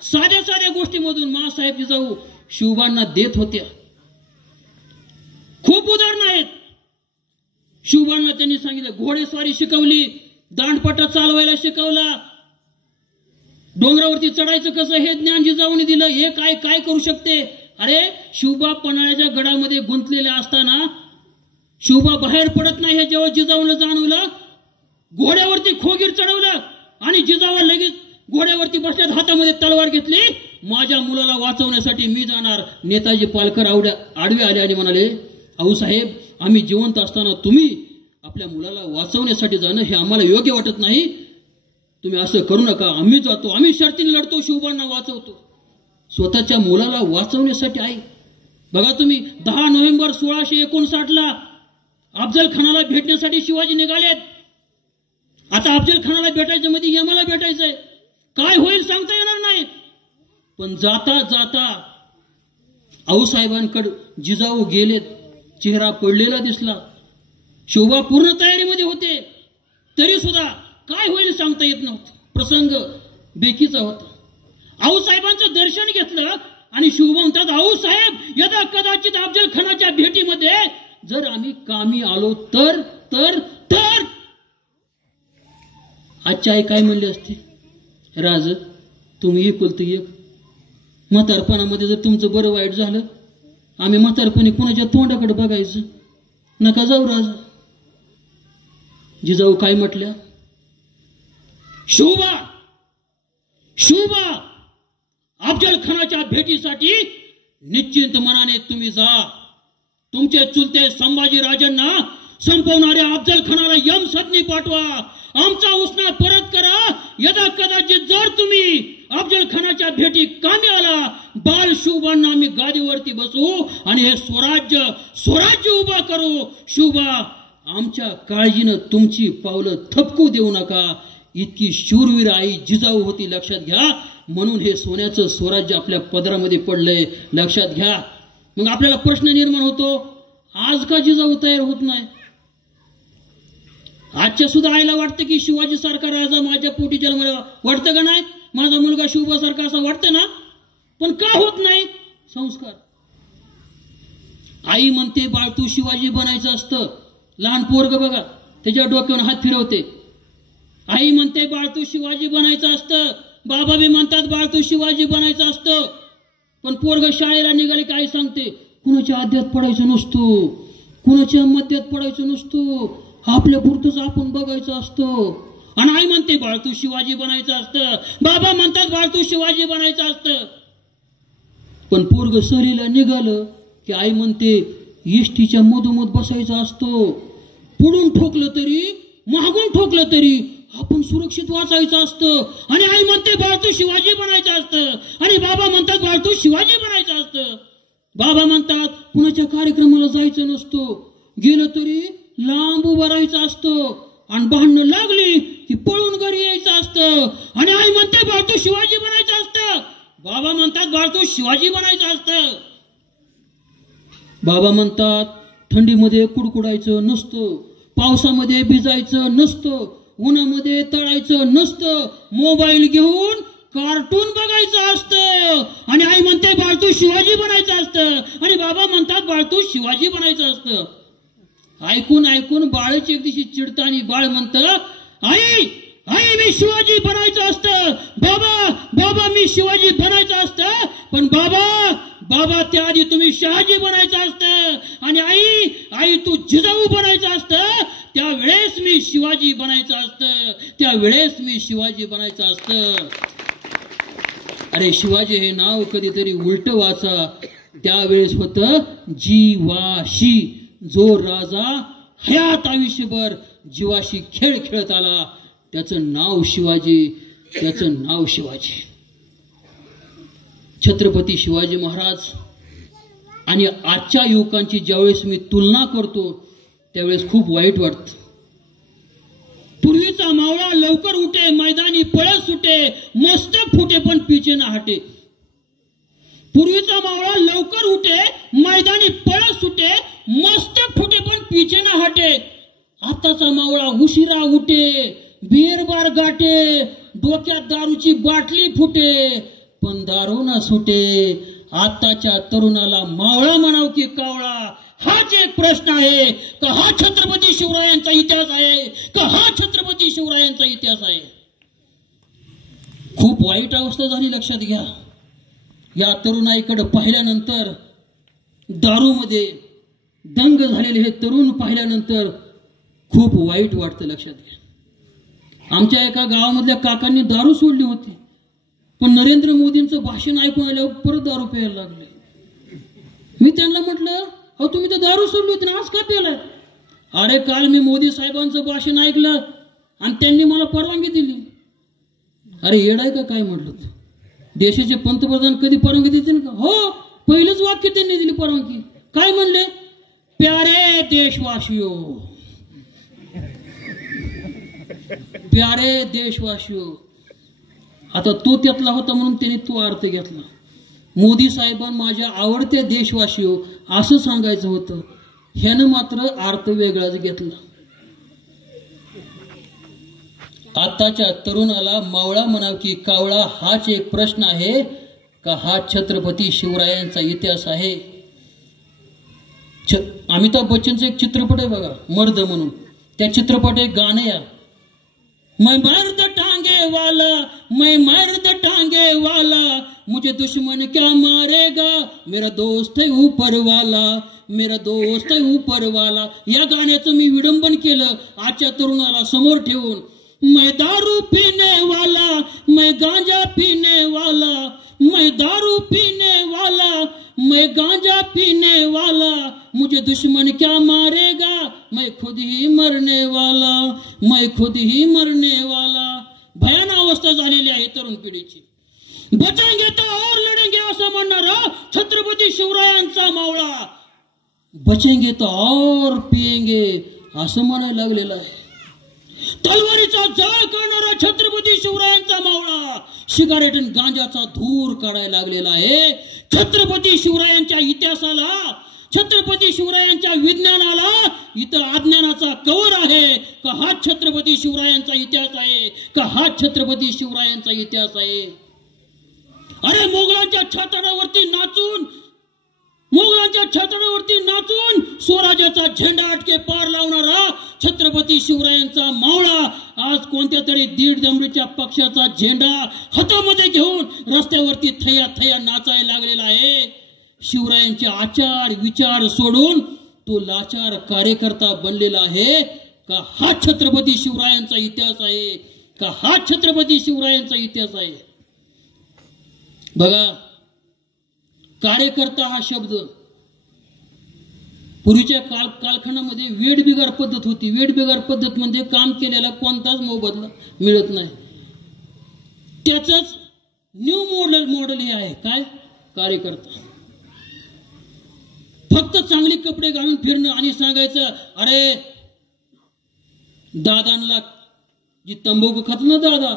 साध्या साध्या गोष्टीमधून माँसाहेब जिजाऊ शिवबांना देत होत्या. खूप उदाहरणं आहेत. शिवबांना त्यांनी सांगितलं, घोडेस्वारी शिकवली, दांडपट्टा चालवायला शिकवला, डोंगरावरती चढायचं कसं हे ज्ञान जिजाऊने दिलं. हे काय काय करू शकते? अरे शिवबा पन्हाळ्याच्या गडामध्ये गुंतलेले असताना शिवबा बाहेर पडत नाही हे जेव्हा जिजाऊला जाणवलं, घोड्यावरती खोगीर चढवलं आणि जिजाऊ लगेच घोड्यावरती बसल्यात, हातामध्ये तलवार घेतली, माझ्या मुलाला वाचवण्यासाठी मी जाणार. नेताजी पालकर आडवे आले आणि म्हणाले, आऊसाहेब आम्ही जिवंत असताना तुम्ही आपल्या मुलाला वाचवण्यासाठी जाणं हे आम्हाला योग्य वाटत नाही, तुम्ही असं करू नका, आम्ही जातो, आम्ही शर्तीने लढतो, शिवबांना वाचवतो. स्वतःच्या मुलाला वाचवण्यासाठी आई. बघा तुम्ही 10 नोव्हेंबर 1659 अफजल खानाला भेटण्यासाठी शिवाजी निघालेत. आता अफजल खानाला भेटायचं मध्ये यमाला भेटायचंय, काय होईल सांगता येणार नाही. पण जाता जाता आऊसाहेबांकडे जिजाऊ गेलेत, चेहरा पडलेला दिसला. शिवबा पूर्ण तयारीमध्ये होते, तरी सुद्धा काय होईल सांगता येत नव्हतं. प्रसंग बेकीचा होता. आऊसाहेबांचं दर्शन घेतलं आणि शिवबा म्हणतात, आऊसाहेब यदा कदाचित अफजल खानाच्या भेटीमध्ये जर आम्ही कामी आलो तर तर तर आजची आई काय म्हणली असते, राज तुम्ही एकुलती एक, म्हातारपणामध्ये जर तुमचं बरं वाईट झालं, आम्ही म्हातारपणी कुणाच्या तोंडाकडे बघायचं, नका जाऊ राज. जिजाऊ काय म्हटल्या, शिवबा शिवबा अफजल खानाच्या भेटीसाठी निश्चिंत मनाने तुम्ही जा. तुमचे चुलते संभाजी राजांना संपवणाऱ्या अफजल खानाला यम सदनी पाठवा, आमचा उसना परत करा. यदा कदाचित जर तुम्ही अफजल खानाच्या भेटी कामी आला, बाल शिवबांना आम्ही गादीवरती बसू आणि हे स्वराज्य स्वराज्य उभा करू. शिवबा आमच्या काळजीनं तुमची पावलं थपकू देऊ नका. इतकी शूरवीर आई जिजाऊ होती, लक्षात घ्या. म्हणून हे सोन्याचं स्वराज्य आपल्या पदरामध्ये पडलंय, लक्षात घ्या. मग आपल्याला प्रश्न निर्माण होतो, आज का जिजाऊ तयार होत नाही? आजच्या सुद्धा आईला वाटतं की शिवाजी सारखा राजा माझ्या पोटी जन्माला, वाटतं का नाही? माझा मुलगा शिवबा सारखा असं वाटतं ना? पण का होत नाही? संस्कार. आई म्हणते बाळ तू शिवाजी बनायचं असतं. लहान पोरग बघा त्याच्या डोक्यावर हात फिरवते. आई म्हणते बाळ तू शिवाजी बनायचं असतं. बाबा बी म्हणतात बाळ तू शिवाजी बनायचं असतं. पण पोरग शाळेला निघाले की आई सांगते कुणाच्या आद्यात पडायचं नसतो, कुणाच्या मध्यात पडायचं नसतो, आपल्या पुरतच आपण बघायचं असतं. आणि आई म्हणते बाळ तू शिवाजी बनायचं असतं. बाबा म्हणतात बाळ तू शिवाजी बनायचं असतं. पण पोरग सहलीला निघालं की आई म्हणते इष्टीच्या मधोमध बसायचं असतो. पुढून ठोकलं तरी मागून ठोकलं तरी आपण सुरक्षित वाचायचं असतं. आणि आई म्हणते बाळ तू शिवाजी बनायचं असतं. आणि बाबा म्हणतात बाळ तू शिवाजी बनायचं असतं. बाबा म्हणतात कुणाच्या कार्यक्रमाला जायचं नसतो, गेलं तरी लांब उभं राहायचं असतं. आणि भांडणं लागली की पळून घरी यायचं असतं. आणि आई म्हणते बाळ तू शिवाजी बनायचं असतं. बाबा म्हणतात बाळ तू शिवाजी बनायचं असतं. बाबा म्हणतात थंडीमध्ये कुडकुडायचं नसतं, पावसामध्ये भिजायचं नसतं, उन्हामध्ये तळायचं नसतं, मोबाईल घेऊन कार्टून बघायचं असतं. आणि आई म्हणते बाळ तू शिवाजी बनायचं असतं. आणि बाबा म्हणतात बाळ तू शिवाजी बनायचं असतं. ऐकून ऐकून बाळच एक दिवशी चिडतं आणि बाळ म्हणतं आई आई मी शिवाजी बनायचं असतं. बाबा बाबा मी शिवाजी बनायचं असतं. पण बाबा बाबा त्याआधी तुम्ही शहाजी बनायचं असतं. तू जिजाऊ बनायचं असतं त्यावेळेस मी शिवाजी बनायचं असतं, त्यावेळेस मी शिवाजी बनायचं असतं. अरे शिवाजी हे नाव कधीतरी उलट वाचा. त्यावेळेस होतं जीवाशी. जो राजा हयात आयुष्यभर जीवाशी खेळ खेळत आला त्याचं नाव शिवाजी, त्याचं नाव शिवाजी. छत्रपती शिवाजी महाराज आणि आजच्या युवकांची ज्यावेळेस मी तुलना करतो त्यावेळेस खूप वाईट वाटतं. पूर्वीचा मावळा लवकर उठे, मैदानी पळत सुटे, मस्तक फुटे पण पिचे ना हटे. पूर्वीचा मावळा लवकर उठे, मैदानी पळत सुटे, मस्तक फुटे पण पिचे ना हटे. आताचा मावळा उशिरा उठे, बीरबार गाठे, डोक्यात दारूची बाटली फुटे पण दारू ना सुटे. आताच्या तरुणाला मावळा म्हणाव की कावळा हाच एक प्रश्न आहे. का हा छत्रपती शिवरायांचा इतिहास आहे, का हा छत्रपती शिवरायांचा इतिहास आहे. खूप वाईट अवस्था झाली, लक्षात घ्या. या तरुणाईकडे पाहिल्यानंतर, दारूमध्ये दंग झालेले हे तरुण पाहिल्यानंतर खूप वाईट वाटतं, लक्षात घ्या. आमच्या एका गावामधल्या काकांनी दारू सोडली होती, पण नरेंद्र मोदींचं भाषण ऐकून आल्यावर परत दारू प्यायला लागले. मी त्यांना म्हटलं, अहो तुम्ही तर दारू सोडली होती ना, आज का प्यालाय? अरे काल मी मोदी साहेबांचं भाषण ऐकलं आणि त्यांनी मला परवानगी दिली. अरे येडाय का काय म्हटलं? देशाचे पंतप्रधान कधी परवानगी देतील का? हो, पहिलंच वाक्य त्यांनी दिली परवानगी. काय म्हणले? प्यारे देशवासियो, प्यारे देशवासियो. आता तो त्यातला होता म्हणून त्यांनी तो अर्थ घेतला. मोदी साहेबांना माझ्या आवडत्या देशवासियो असं सांगायचं होतं, ह्यानं मात्र अर्थ वेगळाच घेतला. आताच्या तरुणाला मावळा म्हणाव की कावळा हाच एक प्रश्न आहे. का हा छत्रपती शिवरायांचा इतिहास आहे. अमिताभ बच्चनचा एक चित्रपट आहे बघा, मर्द म्हणून. त्या चित्रपट एक गाणं या, मैं मर्द टांगे वाला, मैं मर्द टांगे वाला, मुझे दुश्मन क्या मारेगा, मेरा दोस्त है ऊपर वाला, मेरा दोस्त है ऊपर वाला. या गाण्याचं मी विडंबन केलं आजच्या तरुणाला समोर ठेवून. मैं दारू पीने वाला, मैं गांजा पीने वाला, मैं दारू पीने वाला, मैं गांजा पीने वाला, मुझे दुश्मन क्या मारेगा, मैं खुद ही मरने वाला, मैं खुद ही मरने वाला. भयानक अवस्था झालेली आहे तरुण पिढीची. बचाएंगे तो और लढेंगे असं म्हणणारा छत्रपती शिवरायांचा मावळा, बचेंगे तो और पिएंगे असं म्हणायला लागलेला आहे. तलवारीचा जाळ करणारा छत्रपती शिवरायांचा मावळा सिगारेट आणि गांजाचा धूर काढायला लागलेला आहे. छत्रपती शिवरायांच्या इतिहासाला, छत्रपती शिवरायांच्या विज्ञानाला इथं अज्ञानाचा कवर आहे. का हा छत्रपती शिवरायांचा इतिहास आहे, का हा छत्रपती शिवरायांचा इतिहास आहे. अरे मोगलांच्या छाताडावरती नाचून, मोगलांच्या छाताडावरती नाचून स्वराज्याचा झेंडा अटके पार लावणारा छत्रपती शिवरायांचा मावळा आज कोणत्या तरी दीड दमडीच्या पक्षाचा झेंडा हातामध्ये घेऊन रस्त्यावरती थया थया नाचायला लागलेला आहे. शिवरायांचे आचार विचार सोडून तो लाचार कार्यकर्ता बनलेला आहे. का हा छत्रपती शिवरायांचा इतिहास आहे, का हा छत्रपती शिवरायांचा इतिहास आहे. बघा, कार्यकर्ता हा शब्द पूर्वीच्या कालखंडामध्ये वेठबिगार पद्धत होती. वेठबिगार पद्धत म्हणजे काम केलेला कोणताच मोबदला मिळत नाही. त्याचंच न्यू मॉडेल हे आहे. काय? कार्यकर्ता. फक्त चांगली कपडे घालून फिरणं आणि सांगायचं, अरे दादांना जी तंबाखू खातो ना दादा,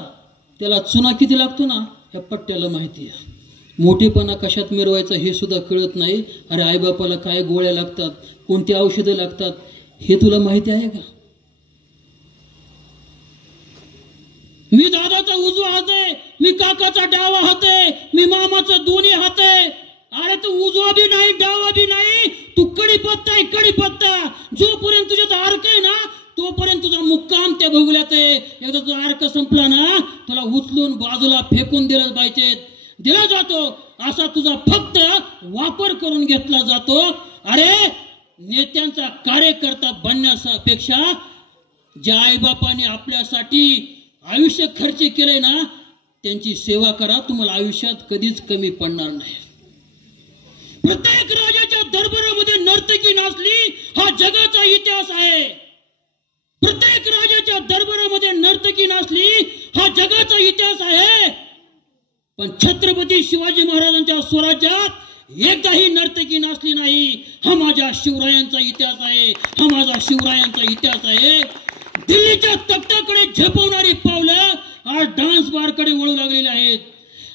त्याला चुना किती लागतो ना या पट्ट्याला माहिती आहे. मोठेपणा कशात मिरवायचा हे सुद्धा कळत नाही. अरे आईबापाला काय गोळ्या लागतात, कोणती औषधं लागतात हे तुला माहिती आहे का? मी दादाचा उजवा हात आहे, मी काकाचा डावा हात आहे, मी मामाचा दोन्ही हात आहे. अरे तू उजवा बी नाही डावा बी नाही, तू कडीपत्ता आहे कडीपत्ता. जोपर्यंत तुझ्याचा अर्क आहे ना तोपर्यंत तुझा मुक्काम त्या भोगल्यात आहे. एकदा तुझा अर्क संपला ना तुला उचलून बाजूला फेकून दिला जातो. असा तुझा फक्त वापर करून घेतला जातो. अरे नेत्यांचा कार्यकर्ता बनण्यापेक्षा ज्या आईबापाने आपल्यासाठी आयुष्य खर्च केले ना त्यांची सेवा करा, तुम्हाला आयुष्यात कधीच कमी पडणार नाही. प्रत्येक राजाच्या दरबारामध्ये नर्तकी नाचली हा जगाचा इतिहास आहे. प्रत्येक राजाच्या दरबारामध्ये नर्तकी नाचली हा जगाचा इतिहास आहे. पण छत्रपती शिवाजी महाराजांच्या स्वराज्यात एकदाही नर्तकी नाचली नाही. हा माझ्या शिवरायांचा इतिहास आहे. हा माझा शिवरायांचा इतिहास आहे. दिल्लीच्या तख्ताकडे झेपवणारी पावलं आज डान्स बारकडे वळू लागलेली आहेत.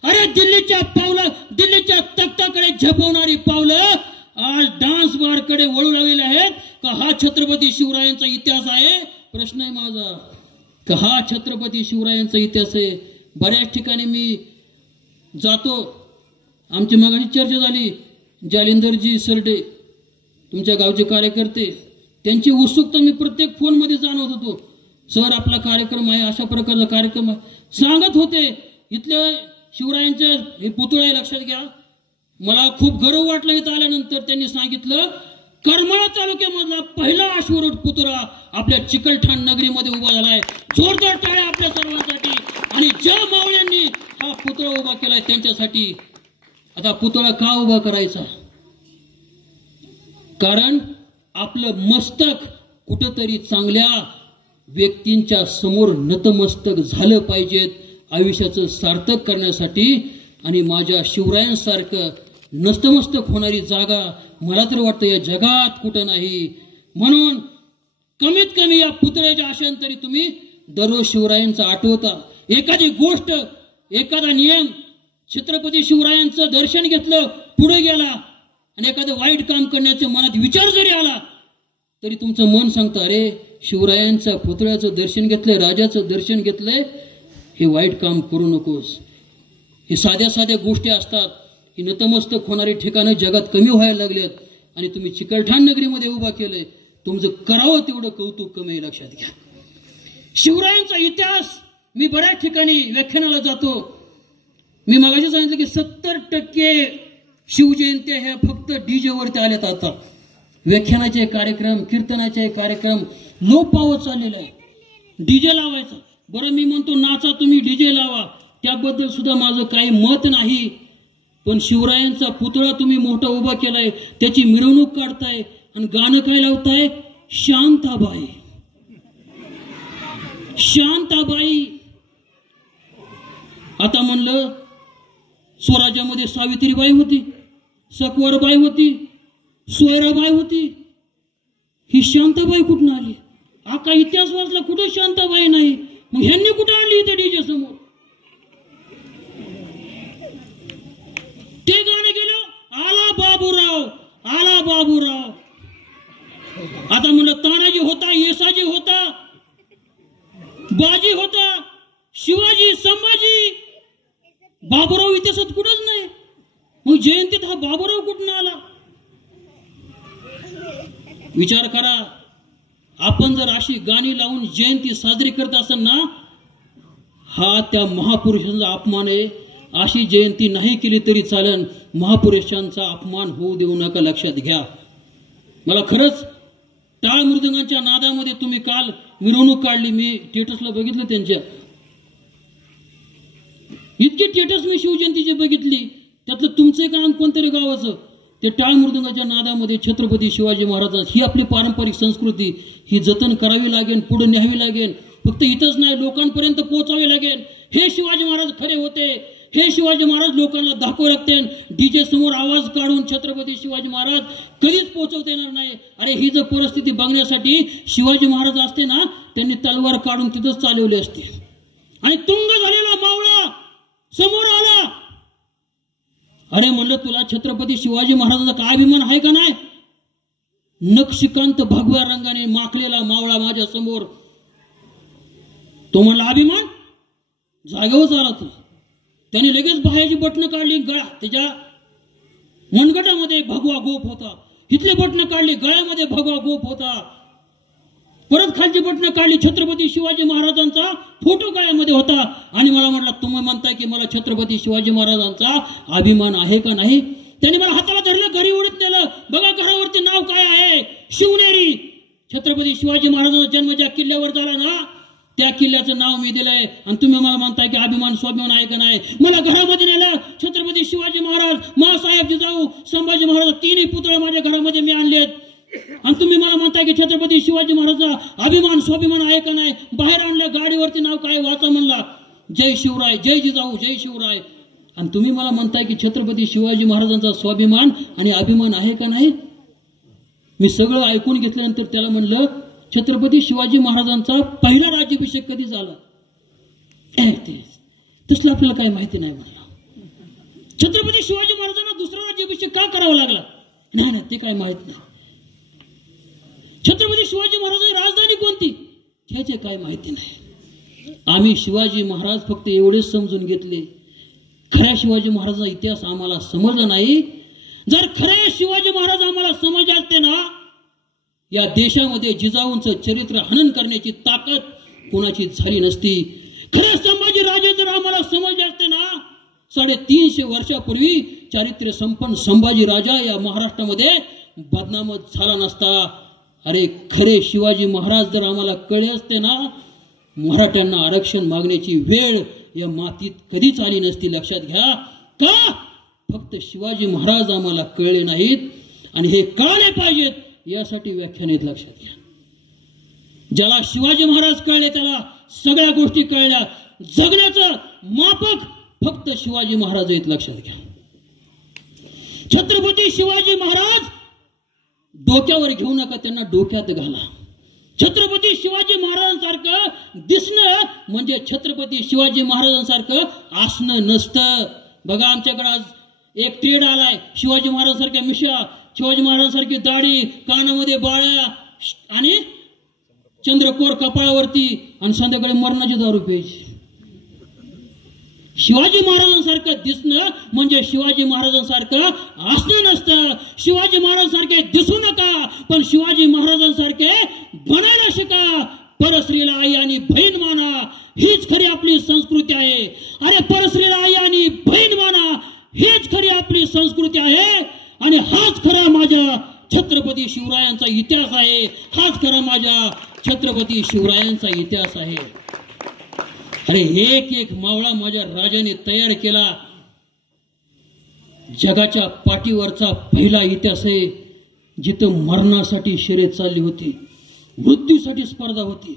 अरे दिल्लीच्या तख्ताकडे झेपवणारी पावलं आज डान्स बारकडे वळू लागलेली आहेत का हा छत्रपती शिवरायांचा इतिहास आहे? प्रश्न आहे माझा का हा छत्रपती शिवरायांचा इतिहास आहे? बऱ्याच ठिकाणी मी जातो. आमची मगाशी चर्चा झाली, जालिंदरजी सरडे तुमच्या गावचे कार्यकर्ते, त्यांची उत्सुकता मी प्रत्येक फोनमध्ये जाणवत होतो. सर आपला कार्यक्रम आहे, अशा प्रकारचा कार्यक्रम आहे सांगत होते. इथल्या शिवरायांचे हे पुतळे लक्षात घ्या. मला खूप गर्व वाटलं इथं आल्यानंतर. त्यांनी सांगितलं करमाळा तालुक्यामधला पहिला अश्वरूढ पुतळा आपल्या चिकलठाण नगरीमध्ये उभा झालाय. जोरदार टाळ्या आपल्या सर्वांसाठी. आणि ज्या मावळ्यांनी हा पुतळा उभा केलाय त्यांच्यासाठी. आता पुतळा का उभा करायचा? कारण आपलं मस्तक कुठंतरी चांगल्या व्यक्तींच्या समोर नतमस्तक झालं पाहिजेत आयुष्याचं सार्थक करण्यासाठी. आणि माझ्या शिवरायांसारखं नतमस्तक होणारी जागा मला तर वाटतं या जगात कुठं नाही. म्हणून कमीत कमी या पुतळ्याच्या आशांतरी तुम्ही दररोज शिवरायांचा आठवता. एखादी गोष्ट, एखादा नियम, छत्रपती शिवरायांचं दर्शन घेतलं, पुढे गेला आणि एखादं वाईट काम करण्याचं मनात विचार जरी आला तरी तुमचं मन सांगतं अरे शिवरायांच्या पुतळ्याचं दर्शन घेतलंय, राजाचं दर्शन घेतलंय, हे वाईट काम करू नकोस. हे साध्या साध्या गोष्टी असतात. ही नतमस्तक होणारी ठिकाणं जगात कमी व्हायला लागलेत आणि तुम्ही चिकलठाण नगरीमध्ये उभा केलंय. तुमचं करावं तेवढं कौतुक कमी, लक्षात घ्या. शिवरायांचा इतिहास मी बऱ्याच ठिकाणी व्याख्यानाला जातो. मी मगाशी सांगितलं की 70% शिवजयंत्या ह्या फक्त डीजे वरती आल्यात. आता व्याख्यानाचे कार्यक्रम, कीर्तनाचे कार्यक्रम लोप पावत चाललेला आहे. डीजे लावायचा. बरं मी म्हणतो नाचा तुम्ही, डीजे लावा, त्याबद्दल सुद्धा माझं काही मत नाही. पण शिवरायांचा पुतळा तुम्ही मोठा उभा केलाय, त्याची मिरवणूक काढताय आणि गाणं काय लावताय? शांताबाई. शांताबाई. आता म्हणलं स्वराज्यामध्ये सावित्रीबाई होती, सकवरबाई होती, सोयराबाई होती. ही शांताबाई कुठून आली? आका इतिहास वाचला, कुठं शांताबाई नाही. मग ह्यांनी कुठं आणली इथं डीजे समोर? ते गाणं गेलं आला बाबूराव, आला बाबूराव. आता म्हणलं तानाजी होता, येसाजी होता, बाजी होता, शिवाजी, संभाजी, बाबूराव इतिहासात कुठंच नाही. मग जयंतीत हा बाबूराव कुठून आला? विचार करा. आपण जर अशी गाणी लावून जयंती साजरी करत असेल ना, हा त्या महापुरुषांचा अपमान आहे. अशी जयंती नाही केली तरी चालेल, महापुरुषांचा अपमान होऊ देऊ नका, लक्षात घ्या. मला खरंच टाळ मृदंगाच्या नादामध्ये तुम्ही काल मिरवणूक काढली, मी स्टेटसला बघितलं त्यांच्या. इतके स्टेटस मी शिवजयंतीचे बघितली, त्यातलं तुमचं काम कोणतरी गावाचं. ते टाळ मृदंगाच्या नादामध्ये छत्रपती शिवाजी महाराज ही आपली पारंपरिक संस्कृती ही जतन करावी लागेल, पुढे न्यावी लागेल. फक्त इथंच नाही, लोकांपर्यंत पोहोचावे लागेल. हे शिवाजी महाराज खरे होते, हे शिवाजी महाराज लोकांना दाखवावे लागतील. डीजे समोर आवाज काढून छत्रपती शिवाजी महाराज कधीच पोहोचवता येणार नाही. अरे ही जर परिस्थिती बघण्यासाठी शिवाजी महाराज असते ना, त्यांनी तलवार काढून तिथंच चालवली असते. आणि तुंग झालेला मावळा समोर आला. अरे म्हणलं तुला छत्रपती शिवाजी महाराजांचा काय अभिमान आहे का नाही? नक्षिकांत भगव्या रंगाने माखलेला मावळा माझ्या समोर, तो म्हणला अभिमान. जागेवर आला तो. त्याने लगेच बाहेरची बटणं काढली, गळा त्याच्या मनगटामध्ये भगवा गोप होता. इथले बटणं काढली, गळ्यामध्ये भगवा गोप होता. परत खालची बटणं काढली, छत्रपती शिवाजी महाराजांचा फोटो गळ्यामध्ये होता. आणि मला म्हटलं तुम्ही म्हणताय की मला छत्रपती शिवाजी महाराजांचा अभिमान आहे का नाही? त्याने मला हाताला धरलं, घरी उडत नेलं. बघा घरावरती नाव काय आहे, शिवनेरी. छत्रपती शिवाजी महाराजांचा जन्म ज्या किल्ल्यावर झाला ना, त्या किल्ल्याचं नाव मी दिलंय. आणि तुम्ही मला म्हणताय की अभिमान स्वाभिमान आहे का नाही. मला घरामध्ये नेलं. छत्रपती शिवाजी महाराज, माँसाहेब जिजाऊ, संभाजी महाराज, तिन्ही पुतळे माझ्या घरामध्ये मी आणलेत. आणि तुम्ही मला म्हणताय की छत्रपती शिवाजी महाराजांचा अभिमान स्वाभिमान आहे का नाही. बाहेर आणलं, गाडीवरती नाव काय वाचा म्हणला, जय शिवराय, जय जिजाऊ, जय शिवराय. आणि तुम्ही मला म्हणताय की छत्रपती शिवाजी महाराजांचा स्वाभिमान आणि अभिमान आहे का नाही. मी सगळं ऐकून घेतल्यानंतर त्याला म्हणलं, छत्रपती शिवाजी महाराजांचा पहिला राज्याभिषेक कधी झाला. तसलं आपल्याला काय माहिती नाही म्हणलं. छत्रपती शिवाजी महाराजांना दुसरा राज्याभिषेक का करावा लागला. नाही ते काय माहित नाही. छत्रपती शिवाजी महाराजांची राजधानी कोणती, ह्याचे काय माहिती नाही. आम्ही शिवाजी महाराज फक्त एवढेच समजून घेतले, खऱ्या शिवाजी महाराजांचा इतिहास आम्हाला समजला नाही. जर खरे शिवाजी महाराज आम्हाला समजले असते ना, या देशामध्ये जिजाऊंचं चरित्र हनन करण्याची ताकद कोणाची झाली नसती. खरे संभाजी राजे जर आम्हाला समजले असते ना, 350 वर्षापूर्वी चारित्र्य संपन्न संभाजी राजा या महाराष्ट्रामध्ये बदनामच झाला नसता. अरे खरे शिवाजी महाराज जर आम्हाला कळले असते ना, मराठ्यांना आरक्षण मागण्याची वेळ या मातीत कधीच आली नसती. लक्षात घ्या. का फक्त शिवाजी महाराज आम्हाला कळले नाहीत आणि हे कळले पाहिजेत यासाठी व्याख्यान आहेत. लक्षात घ्या. ज्याला शिवाजी महाराज कळले त्याला सगळ्या गोष्टी कळल्या. जगण्याचं मापक फक्त शिवाजी महाराज आहेत. लक्षात घ्या. छत्रपती शिवाजी महाराज डोक्यावर घेऊ नका, त्यांना डोक्यात घाला. छत्रपती शिवाजी महाराजांसारखं दिसणं म्हणजे छत्रपती शिवाजी महाराजांसारखं असणं नसतं. बघा आमच्याकडे आज एक ट्रेड आलाय, शिवाजी महाराजांसारख्या मिशा, शिवाजी महाराजांसारखी दाढी, कानामध्ये बाळ्या आणि चंद्रकोर कपाळावरती, आणि संध्याकाळी मरणाची दारू प्यायची. शिवाजी महाराजांसारखं दिसणं म्हणजे शिवाजी महाराजांसारखं असणं नसतं. शिवाजी महाराजांसारखे दिसू नका, पण शिवाजी महाराजांसारखे बनायला शिका. परस्त्रीला आई आणि बहीण माना, हीच खरी आपली संस्कृती आहे. अरे परस्त्रीला आई आणि बहीण माना, हीच खरी आपली संस्कृती आहे. आणि हाच खरा माझ्या छत्रपती शिवरायांचा इतिहास आहे. हाच खरा माझ्या छत्रपती शिवरायांचा इतिहास आहे. अरे एक एक मावळा माझ्या राजाने तयार केला. जगाच्या पाठीवरचा पहिला इतिहास आहे जिथं मरणासाठी शर्यत चालली होती, मृत्यूसाठी स्पर्धा होती.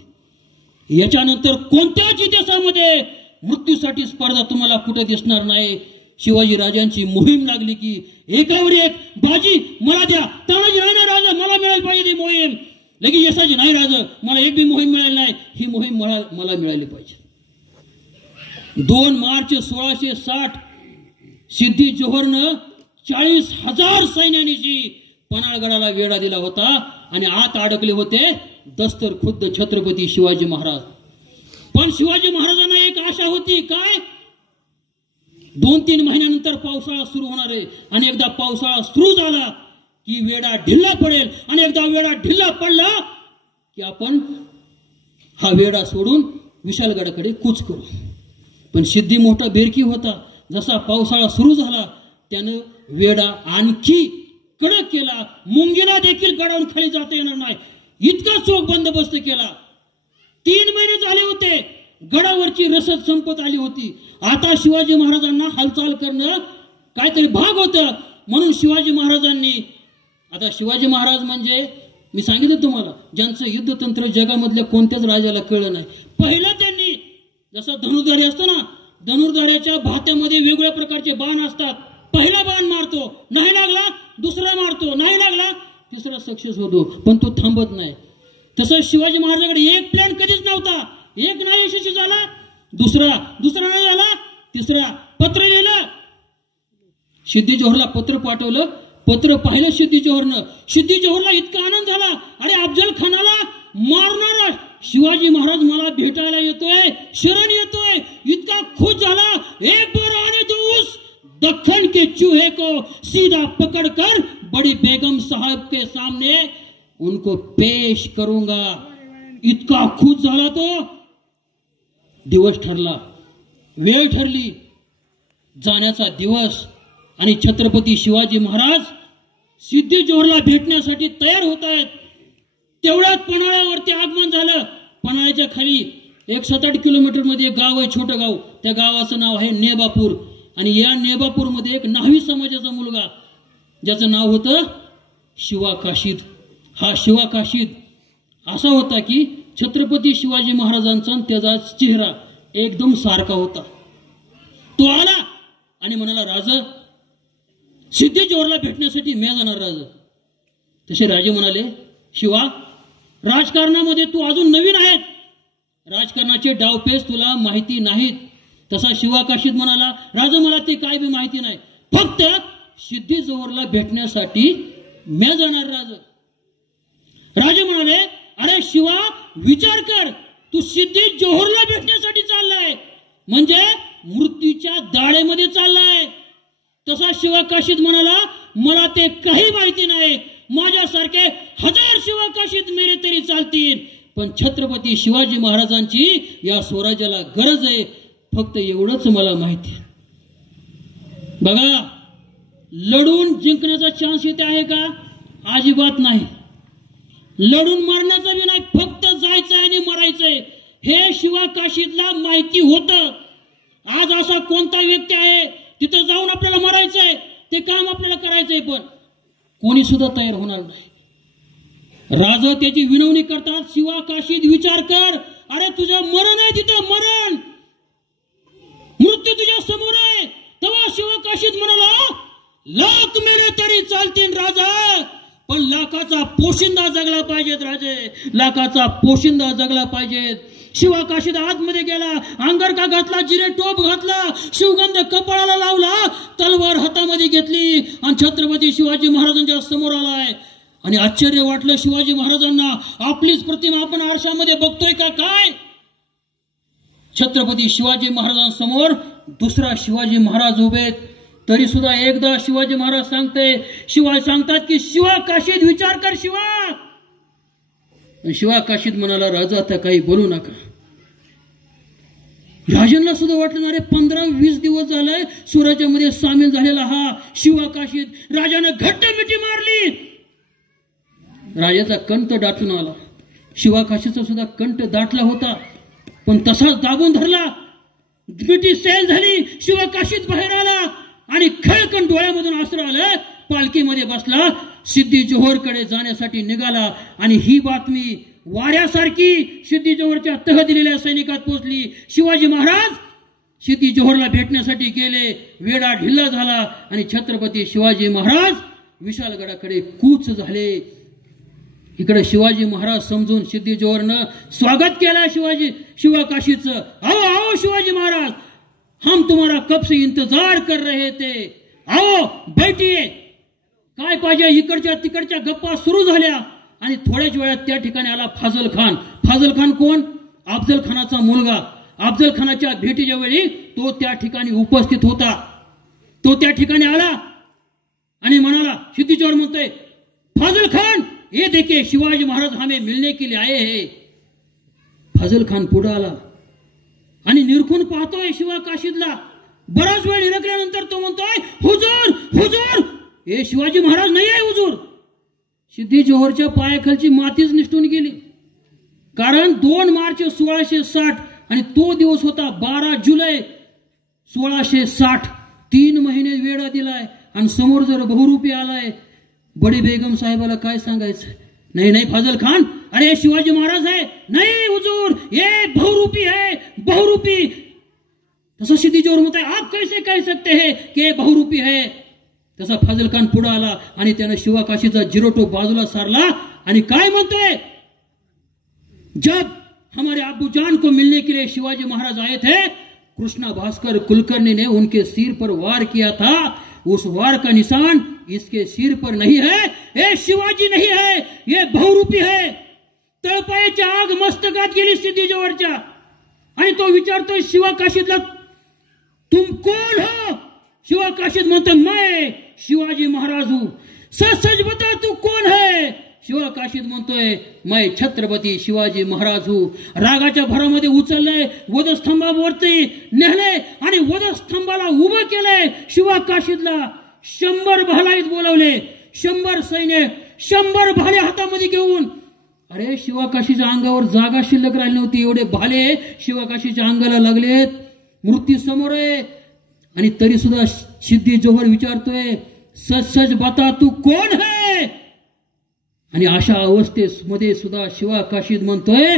याच्यानंतर कोणत्याच इतिहासामध्ये मृत्यूसाठी स्पर्धा तुम्हाला कुठे दिसणार नाही. शिवाजी राजांची मोहीम लागली की एकावर एक बाजी, मला द्या. तानाजी राणा राजा मला मिळाली पाहिजे ती मोहीम. लगेच यशाची नाही राजा, मला एक बी मोहीम मिळाली नाही, ही मोहीम मला मिळाली पाहिजे. 2 मार्च 1660 सिद्धी जोहरनं 40,000 सैन्यानिशी पन्हाळगडाला वेढा दिला होता आणि आत अडकले होते दस्तर खुद्द छत्रपती शिवाजी महाराज. पण शिवाजी महाराजांना एक आशा होती, काय 2-3 महिन्यानंतर पावसाळा सुरू होणार आहे आणि एकदा पावसाळा सुरू झाला की वेढा ढिल्ला पडेल आणि एकदा वेढा ढिल्ला पडला की आपण हा वेढा सोडून विशालगडाकडे कूच करू. पण सिद्धी मोठा बेरकी होता. जसा पावसाळा सुरू झाला त्यानं वेढा आणखी कडक केला. मुंगीला देखील गडावून खाली जाता येणार नाही इतका चोख बंदोबस्त केला. 3 महिने झाले होते, गडावरची रसद संपत आली होती. आता शिवाजी महाराजांना हालचाल करणं काहीतरी भाग होतं. म्हणून शिवाजी महाराजांनी, आता शिवाजी महाराज म्हणजे मी सांगितलं तुम्हाला, ज्यांचं युद्धतंत्र जगामधल्या कोणत्याच राजाला कळलं नाही. पहिलं त्यांनी, जसं धनुर्धारी असतो ना, धनुर्धाऱ्याच्या भात्यामध्ये वेगवेगळ्या प्रकारचे बाण असतात. पहिला बाण मारतो, नाही लागला दुसरा मारतो, नाही लागला तिसरा सक्सेस होतो, पण तो थांबत नाही. तसं शिवाजी महाराजांकडे एक प्लॅन कधीच नव्हता. एक नाही यशस्वी झाला, दुसरा नाही झाला, तिसरा पत्र लिहिलं, सिद्धी जोहरला पत्र पाठवलं. पत्र पाहिलं सिद्धी जोहरनं. सिद्धी जोहरला इतका आनंद झाला, अरे अफजल खानाला मारणारा शिवाजी महाराज मला भेटायला येतोय, शरण येतोय. इतका खुश झाला, एक बार आने दो उस दक्खन के चूहे को सीधा पकड़कर बड़ी बेगम साहब के सामने उनको पेश करूंगा. इतका खुश झाला तो. दिवस ठरला, वेळ ठरली, जाण्याचा दिवस. आणि छत्रपती शिवाजी महाराज सिद्धी जोहरला भेटण्यासाठी तयार होत आहेत. तेवढ्यात पन्हाळ्यावरती आगमन झालं. पन्हाळ्याच्या खाली 7-8 किलोमीटर मध्ये एक गाव आहे, छोटं गाव. त्या गावाचं नाव आहे नेबापूर. आणि या नेबापूरमध्ये एक न्हावी समाजाचा मुलगा ज्याचं नाव होतं शिवा काशीद. हा शिवा काशीद असा होता की छत्रपती शिवाजी महाराजांचा त्याचा चेहरा एकदम सारखा होता. तो आला आणि म्हणाला, राजा सिद्धी जोहरला भेटण्यासाठी मी जाणार राजा. तसे राजे म्हणाले, शिवा राजकारणामध्ये तू अजून नवीन आहेत, राजकारणाचे डावपेच तुला माहिती नाहीत. तसा शिवा काशीद म्हणाला, राजा मला ते काय बी माहिती नाही, फक्त सिद्धी जोहरला भेटण्यासाठी मी जाणार राजा. राजे म्हणाले, अरे शिवा विचार कर, तू सिद्धी जोहरला भेटण्यासाठी चाललाय म्हणजे मृत्यूच्या दाढेमध्ये चाललाय. तसा शिवा काशीद म्हणाला, मला ते काही माहिती नाही, माझ्यासारखे 1000 शिवा काशीद मेले तरी चालतील, पण छत्रपती शिवाजी महाराजांची या स्वराज्याला गरज आहे, फक्त एवढंच मला माहिती आहे. बघा, लढून जिंकण्याचा चान्स इथे आहे का? अजिबात नाही. लढून मरण्याचा बी नाही, फक्त जायचं आणि मरायचंय हे शिवा काशीदला माहिती होतं. आज असा कोणता व्यक्ती आहे तिथं जाऊन आपल्याला मरायचंय, ते काम आपल्याला करायचंय, पण कोणी सुद्धा तयार होणार नाही. राजा त्याची विनवणी करतात, शिवा काशीद विचार कर, अरे तुझं मरण आहे तिथं, मरण मृत्यू तुझ्या समोर आहे. तेव्हा शिवा काशीद म्हणाला, लाख मेले तरी चालतील राजा, पण लाखाचा पोशिंदा जगला पाहिजेत राजे, लाखाचा पोशिंदा जगला पाहिजेत. शिवा काशीद आतमध्ये गेला, अंगरका घातला, जिरे टोप घातला, शिवगंध कपाळाला लावला, तलवार हातामध्ये घेतली आणि छत्रपती शिवाजी महाराजांच्या समोर आलाय. आणि आश्चर्य वाटलं शिवाजी महाराजांना, आपलीच प्रतिमा आपण आरशामध्ये बघतोय का काय? छत्रपती शिवाजी महाराजांसमोर दुसरा शिवाजी महाराज उभे, तरी सुद्धा एकदा शिवाजी महाराज सांगतात की शिवा काशीद विचार कर शिवा. शिवा काशीद म्हणाला, राजा आता काही बोलू नका. राजांना सुद्धा वाटलं ना, रे 15-20 दिवस झालाय स्वराज्यामध्ये सामील झालेला हा शिवा काशीद, राजाने घट्ट मिठी मारली. राजाचा कंठ दाटून आला. शिवा काशीदचा सुद्धा कंठ दाटला होता, पण तसाच दाबून धरला. मिठी सैल झाली, शिवा काशीद बाहेर आला आणि खळकन डोळ्यामधून आसरा आलं, पालखीमध्ये बसला, सिद्धी जोहरकडे जाण्यासाठी निघाला. आणि ही बातमी वाऱ्यासारखी सिद्धी जोहरच्या तह दिलेल्या सैनिकात पोहोचली. शिवाजी महाराज सिद्धी जोहरला भेटण्यासाठी गेले, वेढा ढिल्ला झाला आणि छत्रपती शिवाजी महाराज विशालगडाकडे कूच झाले. इकडे शिवाजी महाराज समजून सिद्धी जोहरनं स्वागत केलं शिवा काशीदचं. आओ आओ शिवाजी महाराज, हम तुम्हारा कब से इंतजार कर रहे थे, आओ बैठिए. काय पाहिजे? इकडच्या तिकडच्या गप्पा सुरू झाल्या आणि थोड्याच वेळात त्या ठिकाणी आला फाजल खान. फाजल खान कोण? अफजल खानाचा मुलगा. अफजल खानाच्या भेटीच्या वेळी तो त्या ठिकाणी उपस्थित होता. तो त्या ठिकाणी आला आणि म्हणाला, सिद्धी जोहर म्हणतोय, फाजल खान ये देखिए शिवाजी महाराज हमें मिलने के लिए आए हैं. फाजल खान पुढे आला आणि निरखून पाहतोय शिवा काशीदला. बराच वेळ निरखल्यानंतर तो म्हणतोय, हुजूर हुजूर, हे शिवाजी महाराज नाही आहे हुजूर. सिद्धी जोहरच्या पायाखालची मातीच निसटून गेली. कारण 2 मार्च 1660 आणि तो दिवस होता 12 जुलै 1660. 3 महिने वेळा दिलाय आणि समोर जर बहुरूपी आलाय. बडी बेगम साहेबाला काय सांगायचं? नहीं नहीं फाजल खान, अरे शिवाजी महाराज है. नहीं हुजूर, ये बहुरूपी है, बहुरूपी. तसा सिद्धी जोहर म्हणताय, आप कैसे कह सकते हैं कि बहुरूपी है? तसा फाजल खान पुढे आला आणि त्याने शिवा काशीचा जिरोटो बाजूला सारला आणि काय म्हणतोय, जब हमारे अब्बू जान को मिलने के लिए शिवाजी महाराज आए थे, कृष्णा भास्कर कुलकर्णी ने उनके सिर पर वार किया था. उस वार का निशान इसके सिर पर नहीं है. ये शिवाजी नहीं है, ये बहुरूपी है. तळपायाची आग मस्तकात गेली सिद्धी जोहरच्या आणि तो विचारतोय शिवा काशीदला, तुम कौन हो? शिवा काशीद म्हणतो, मैं शिवाजी महाराज हूं. सच सच बता तू कौन है? शिवा काशीद म्हणतोय, मैं छत्रपती शिवाजी महाराज हूं. रागाच्या भरामध्ये उचललंय, वधस्तंभावरती नेहलंय आणि वधस्तंभाला उभं केलंय शिवा काशीदला. 100 भालाईत बोलवले, 100 सैन्य, 100 भाले हातामध्ये घेऊन. अरे शिवाकाशीच्या अंगावर जागा शिल्लक राहिली नव्हती, एवढे भाले शिवाकाशीच्या अंगाला लागलेत. मृत्यू समोर आहे आणि तरी सुद्धा सिद्धी जोहर विचारतोय, सच सच बता तू कोण है. आणि अशा अवस्थेमध्ये सुद्धा शिवाकाशीत म्हणतोय,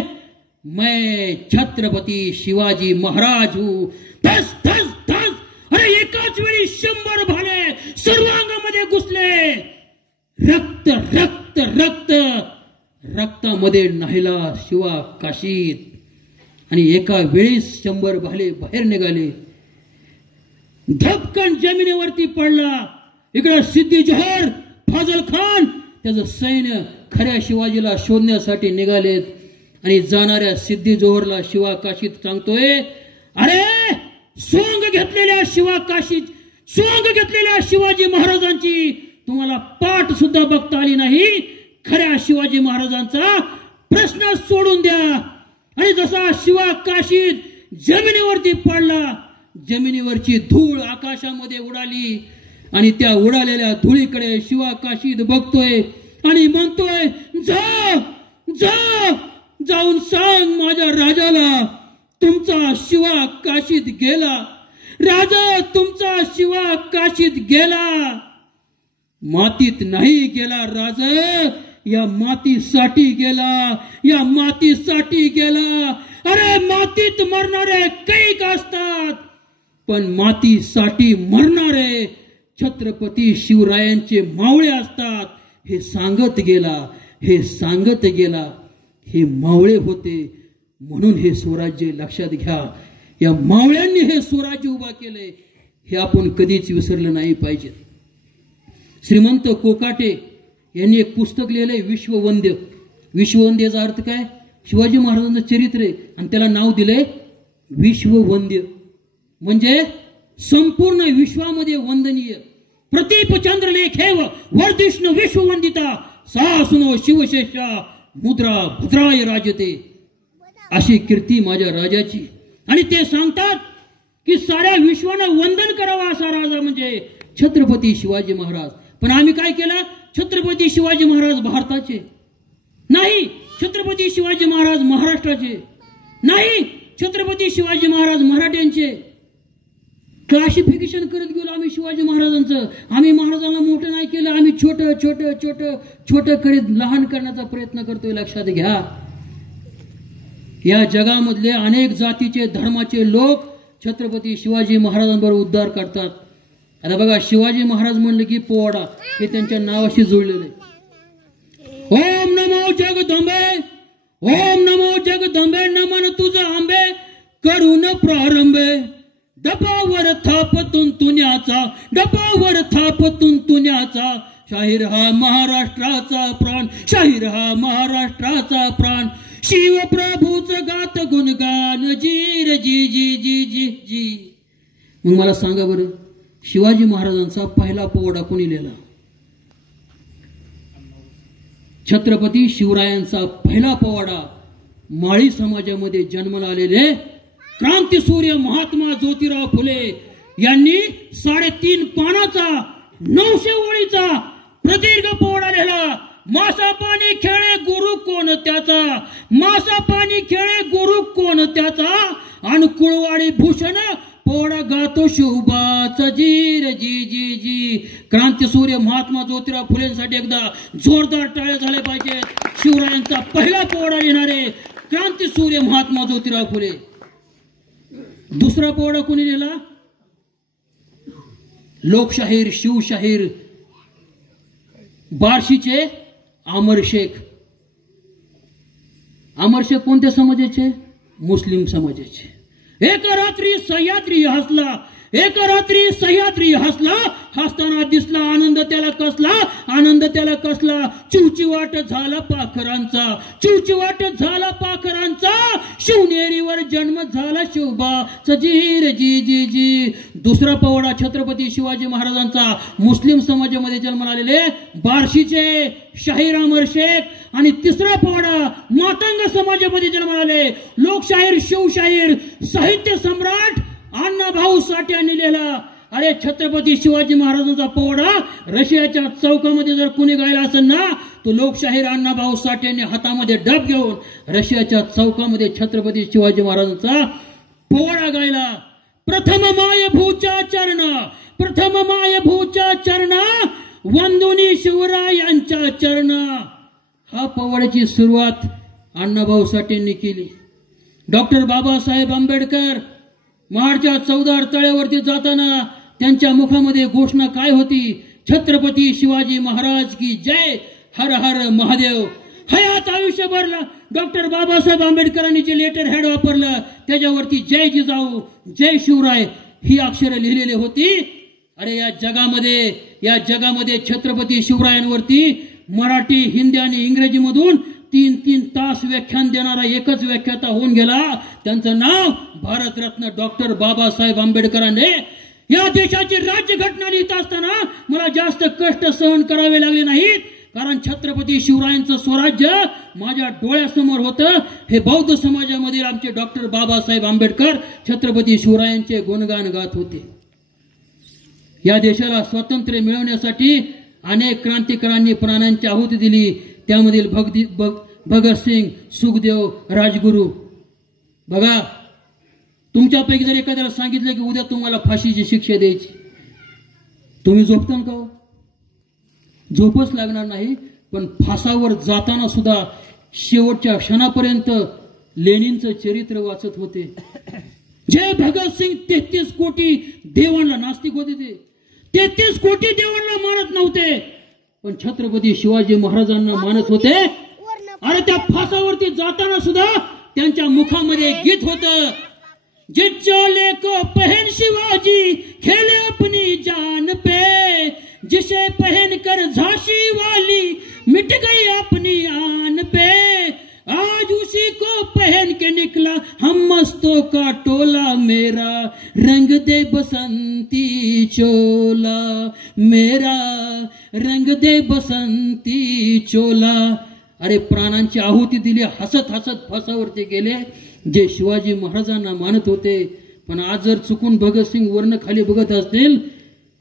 मैं छत्रपती शिवाजी महाराज हूं. धस धस धस. अरे एकाच वेळी 100 भाले सर्वांगामध्ये घुसले. रक्त रक्त रक्त रक्तामध्ये न्हायला शिवाकाशीत. आणि एका वेळी 100 भाले बाहेर निघाले. धपकन जमिनीवरती पडला. इकडे सिद्धी जोहर, फाजल खान, त्याचं सैन्य खऱ्या शिवाजीला शोधण्यासाठी निघालेत. आणि जाणाऱ्या सिद्धी जोहरला शिवाकाशीत सांगतोय, अरे सोंग घेतलेल्या शिवाजी महाराजांची तुम्हाला पाठ सुद्धा बघता आली नाही. खऱ्या शिवाजी महाराजांचा प्रश्न सोडून द्या. आणि जसा शिवाकाशीत जमिनीवरती पडला, जमिनीवरची धूळ आकाशामध्ये उडाली. आणि त्या उडालेल्या धुळीकडे शिवाकाशीत बघतोय आणि म्हणतोय, जा जा, जाऊन सांग माझ्या राजाला, तुमचा शिवा काशीत गेला. राजा तुमचा शिवा काशीत गेला. मातीत नाही गेला राजा, या मातीसाठी गेला, या मातीसाठी गेला. अरे मातीत मरणारे कैक असतात, पण मातीसाठी मरणारे छत्रपती शिवरायांचे मावळे असतात. हे सांगत गेला, हे सांगत गेला. हे मावळे होते म्हणून हे स्वराज्य लक्षात घ्या. या मावळ्यांनी हे स्वराज्य उभा केले, हे आपण कधीच विसरलं नाही पाहिजे. श्रीमंत कोकाटे यांनी एक पुस्तक लिहिलंय, विश्ववंद्य. विश्ववंद्याचा अर्थ काय? शिवाजी महाराजांचं चरित्र आहे आणि त्याला नाव दिलंय विश्ववंद्य. म्हणजे संपूर्ण विश्वामध्ये वंदनीय. प्रतीप चंद्रलेखेव वर्धिष्णू विश्ववंदिता सासुनो शिवशेषा मुद्रा भद्राय राजते. अशी कीर्ती माझ्या राजाची. आणि ते सांगतात की साऱ्या विश्वानं वंदन करावं असा राजा म्हणजे छत्रपती शिवाजी महाराज. पण आम्ही काय केलं? छत्रपती शिवाजी महाराज भारताचे नाही, छत्रपती शिवाजी महाराज महाराष्ट्राचे नाही, छत्रपती शिवाजी महाराज मराठ्यांचे. क्लासिफिकेशन करत गेलो आम्ही शिवाजी महाराजांचं. आम्ही महाराजांना मोठं नाही केलं, आम्ही छोटं छोटं छोटं छोटं करीत लहान करण्याचा प्रयत्न करतोय. लक्षात घ्या, या जगामधले अनेक जातीचे धर्माचे लोक छत्रपती शिवाजी महाराजांबरोबर उद्धार करतात. आता बघा, शिवाजी महाराज म्हणलं की पोवाडा हे त्यांच्या नावाशी जुळलेलं आहे. ओम नमो जगदंबे, ओम नमो जगदंबे, नमन तुझं आंबे, करून प्रारंभे. डबावर थापतून तुन्याचा, डबावर थापतून तुन्याचा, शाहीर हा महाराष्ट्राचा प्राण, शाहीर हा महाराष्ट्राचा प्राण. शिवप्रभूच गात गुणगान, जी रे जी जी जी जी जी. मग मला सांगा बरं, शिवाजी महाराजांचा पहिला पोवाडा कोणी लिहिला? छत्रपती शिवरायांचा पहिला पोवाडा माळी समाजामध्ये जन्माला आलेले क्रांतीसूर्य महात्मा ज्योतिराव फुले यांनी 3.5 पानाचा 900 ओळीचा प्रदीर्घ पोवाडा लिहिला. मासा पाणी खेळे गुरु कोण त्याचा, मासा पाणी खेळे गुरु कोण त्याचा, आणि कुळवाडी भूषण पोवाडा गातो शिवबाचा, जी रे जी जी जी. क्रांतीसूर्य महात्मा ज्योतिराव फुलेंसाठी एकदा जोरदार टाळ्या झाल्या पाहिजेत. शिवरायांचा पहिला पोवाडा लिहिणारे क्रांतीसूर्य महात्मा ज्योतिराव फुले. दुसरा पोवाडा कोणी लिहिला? लोकशाहीर शिवशाहीर बार्शीचे अमर शेख. अमर शेख कोणत्या समाजाचे? मुस्लिम समाजाचे. एक रात्री सह्याद्री हसला, एक रात्री सह्याद्री हसला, हसताना दिसला आनंद त्याला कसला, आनंद त्याला कसला. चिवचिवाट झाला पाखरांचा, चिवचिवाट झाला पाखरांचा, शिवनेरीवर जन्म झाला शिवबाचा, जी रे जी जी जी. दुसरा पोवाडा छत्रपती शिवाजी महाराजांचा मुस्लिम समाजामध्ये जन्माला आलेले बार्शीचे शाहीर अमर शेख. आणि तिसरा पोवाडा मातंग समाजामध्ये जन्माला आले लोकशाहीर शिवशाहीर साहित्य सम्राट अण्णाभाऊ साठे यांनी लिहिला. अरे छत्रपती शिवाजी महाराजांचा पोवाडा रशियाच्या चौकामध्ये जर कुणी गायला असेल ना, तो लोकशाहीर अण्णाभाऊ साठे यांनी हातामध्ये डब घेऊन रशियाच्या चौकामध्ये छत्रपती शिवाजी महाराजांचा पोवाडा गायला. प्रथम मायभूच्या चरण, प्रथम मायभूच्या चरण, वंदुनी शिवरायांच्या चरण. हा पोवाड्याची सुरुवात अण्णाभाऊ साठेंनी केली. डॉक्टर बाबासाहेब आंबेडकर महाडच्या चौदार तळ्यावरती जाताना त्यांच्या मुखामध्ये घोषणा काय होती? छत्रपती शिवाजी महाराज की जय, हर हर महादेव. हयात आयुष्यभरला डॉक्टर बाबासाहेब आंबेडकरांनी जे लेटर हेड वापरलं त्याच्यावरती जय जिजाऊ, जय शिवराय ही अक्षरं लिहिलेली होती. अरे या जगामध्ये छत्रपती शिवरायांवरती मराठी, हिंदी आणि इंग्रजीमधून 3-3 तास व्याख्यान देणारा एकच व्याख्याता होऊन गेला. त्यांचं नाव भारतरत्न डॉक्टर बाबासाहेब आंबेडकरांनी. या देशाची राज्यघटना लिहित असताना मला जास्त कष्ट सहन करावे लागले नाहीत, कारण छत्रपती शिवरायांचं स्वराज्य माझ्या डोळ्यासमोर होतं. हे बौद्ध समाजामधील आमचे डॉक्टर बाबासाहेब आंबेडकर छत्रपती शिवरायांचे गुणगान गात होते. या देशाला स्वातंत्र्य मिळवण्यासाठी अनेक क्रांतिकारांनी प्राणांची आहुती दिली. त्यामधील भगतसिंग, सुखदेव, राजगुरू. बघा, तुमच्यापैकी जर एखाद्याला सांगितलं की उद्या तुम्हाला फाशीची शिक्षा द्यायची, तुम्ही झोपता का? झोपच लागणार नाही. पण फासावर जाताना सुद्धा शेवटच्या क्षणापर्यंत लेनिनचं चरित्र वाचत होते. जे भगतसिंग 33 कोटी देवांना, नास्तिक होते ते, 33 कोटी देवांना मानत नव्हते, पण छत्रपती शिवाजी महाराजांना मानत होते. अरे त्या फासावरती जाताना सुद्धा त्यांच्या मुखामध्ये गीत होतं, जिस चोले को पहन शिवाजी खेले अपनी जान पे, जिसे पहन कर झांसी वाली मिट गई अपनी आन पे, आज उसी को पहन के निकला हम मस्तों का टोला, मेरा रंग दे बसंती चोला, मेरा रंग दे बसंती चोला. अरे प्राणांची आहुती दिली, हसत हसत फासावरती गेले जे शिवाजी महाराजांना मानत होते. पण आज जर चुकून भगतसिंग वर्ण खाली बघत असतील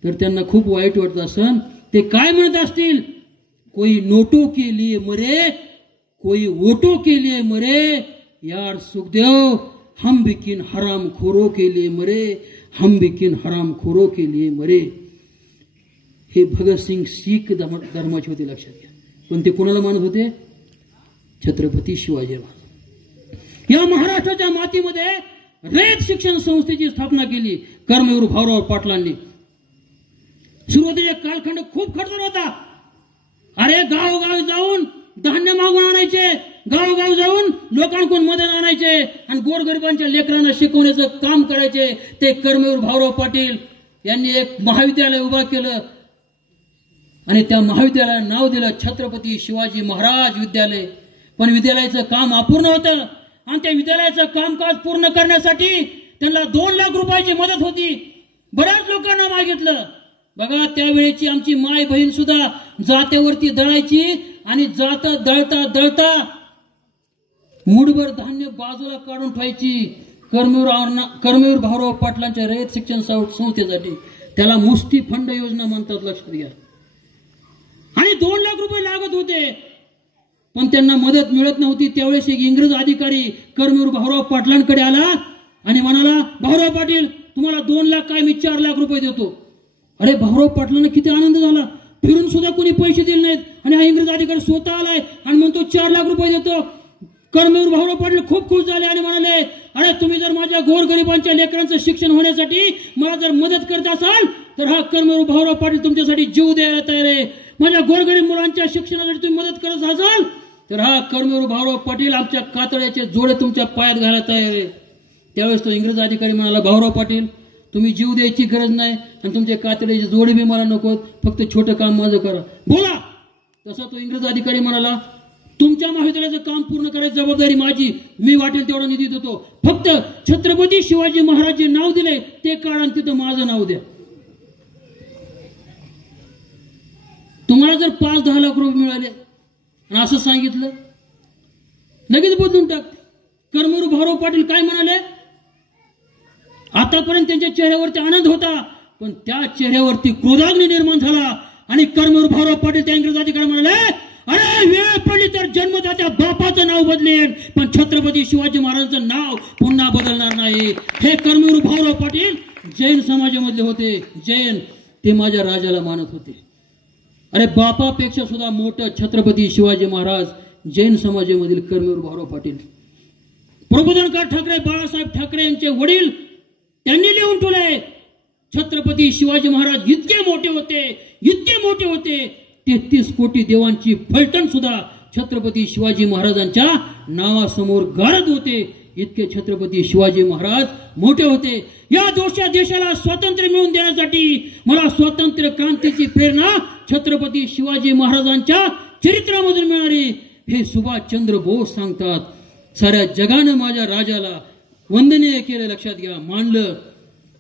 तर त्यांना खूप वाईट वाटत असेल. ते काय म्हणत असतील? कोई नोटों के लिए मरे, कोई वोटों के लिए मरे, यार सुखदेव हम भी किन हराम खोरों के लिए मरे, हम भी किन हराम खोरों के लिए मरे. हे भगतसिंग शीख धर्माचे होते, लक्षात घ्या. पण ते कोणाला मानत होते? छत्रपती शिवाजी महाराज. या महाराष्ट्राच्या मातीमध्ये रयत शिक्षण संस्थेची स्थापना केली कर्मवीर भाऊराव पाटलांनी. सुरुवातीचा कालखंड खूप खडतर होता. अरे गावोगावी जाऊन धान्य मागून आणायचे, गावोगाव जाऊन लोकांकडून मदत आणायचे आणि गोरगरिबांच्या लेकरांना शिकवण्याचं काम करायचे. ते कर्मवीर भाऊराव पाटील यांनी एक महाविद्यालय उभा केलं आणि त्या महाविद्यालयाला नाव दिलं छत्रपती शिवाजी महाराज विद्यालय. पण विद्यालयाचं काम अपूर्ण होतं आणि त्या विद्यालयाचं कामकाज पूर्ण करण्यासाठी त्यांना 2 लाख रुपयाची मदत होती. बऱ्याच लोकांना मागितलं. बघा, त्यावेळेची आमची माय बहीण सुद्धा जात्यावरती दळायची आणि जाता दळता दळता मुठभर धान्य बाजूला काढून ठेवायची कर्मवीर भाऊराव पाटलांच्या रयत शिक्षण संस्थेसाठी. त्याला मुस्ती फंड योजना म्हणतात, लक्षात घ्या. आणि 2 लाख रुपये लागत होते, पण त्यांना मदत मिळत नव्हती. त्यावेळेस एक इंग्रज अधिकारी कर्मवीर भाऊराव पाटलांकडे आला आणि म्हणाला, भाऊराव पाटील तुम्हाला 2 लाख काय, मी 4 लाख रुपये देतो. अरे भाऊराव पाटलांना किती आनंद झाला. फिरून सुद्धा कोणी पैसे दिले नाहीत आणि हा इंग्रज अधिकारी स्वतः आलाय आणि म्हणतो 4 लाख रुपये देतो. कर्मवीर भाऊराव पाटील खूप खुश झाले आणि म्हणाले, अरे तुम्ही जर माझ्या गोरगरिबांच्या लेकरांचं शिक्षण होण्यासाठी मला जर मदत करत असाल तर हा कर्मवीर भाऊराव पाटील तुमच्यासाठी जीव द्यायला तयार आहे. माझ्या गोरगरीब मुलांच्या शिक्षणासाठी तुम्ही मदत करत असाल तर हा कर्मवीर भाऊराव पाटील आमच्या कातड्याचे जोडे तुमच्या पायात घालायला तयार आहे. त्यावेळेस तो इंग्रज अधिकारी म्हणाला, भाऊराव पाटील तुम्ही जीव द्यायची गरज नाही आणि तुमच्या कातड्याचे जोडे बी मला नको, फक्त छोटं काम माझं करा, बोला. तसा तो इंग्रज अधिकारी म्हणाला, तुमच्या महाविद्यालयाचं काम पूर्ण करायची जबाबदारी माझी, मी वाटेल तेवढा निधी देतो, फक्त छत्रपती शिवाजी महाराज जे नाव दिले ते काढा आणि तिथं माझं नाव द्या. तुम्हाला जर 5-10 लाख रुपये मिळाले आणि असं सांगितलं, लगेच बदलून टाक. कर्मवीर भाऊराव पाटील काय म्हणाले? आतापर्यंत त्यांच्या चेहऱ्यावरती आनंद होता, पण त्या चेहऱ्यावरती क्रोधाग्नी निर्माण झाला आणि कर्मवीर भाऊराव पाटील त्या इंग्रजांकडे म्हणाले, अरे वेळ पडली तर जन्मदात्या बापाचं नाव बदलेन, पण छत्रपती शिवाजी महाराजांचं नाव पुन्हा बदलणार नाही. हे कर्मवीर भाऊराव पाटील जैन समाजामधले होते. जैन ते माझ्या राजाला मानत होते. अरे बापापेक्षा सुद्धा मोठं छत्रपती शिवाजी महाराज जैन समाजामधील कर्मवीर भाऊराव पाटील. प्रबोधनकार ठाकरे बाळासाहेब ठाकरे यांचे वडील त्यांनी लिहून ठेवले, छत्रपती शिवाजी महाराज इतके मोठे होते 33 कोटी देवांची फलटण सुद्धा छत्रपती शिवाजी महाराजांच्या नावासमोर गारद होते. इतके छत्रपती शिवाजी महाराज मोठे होते. या देशाला स्वातंत्र्य मिळवून देण्यासाठी मला स्वातंत्र्य क्रांतीची प्रेरणा छत्रपती शिवाजी महाराजांच्या चरित्रामधून मिळाली हे सुभाषचंद्र बोस सांगतात. साऱ्या जगानं माझ्या राजाला वंदनीय केलं, लक्षात घ्या, मानलं.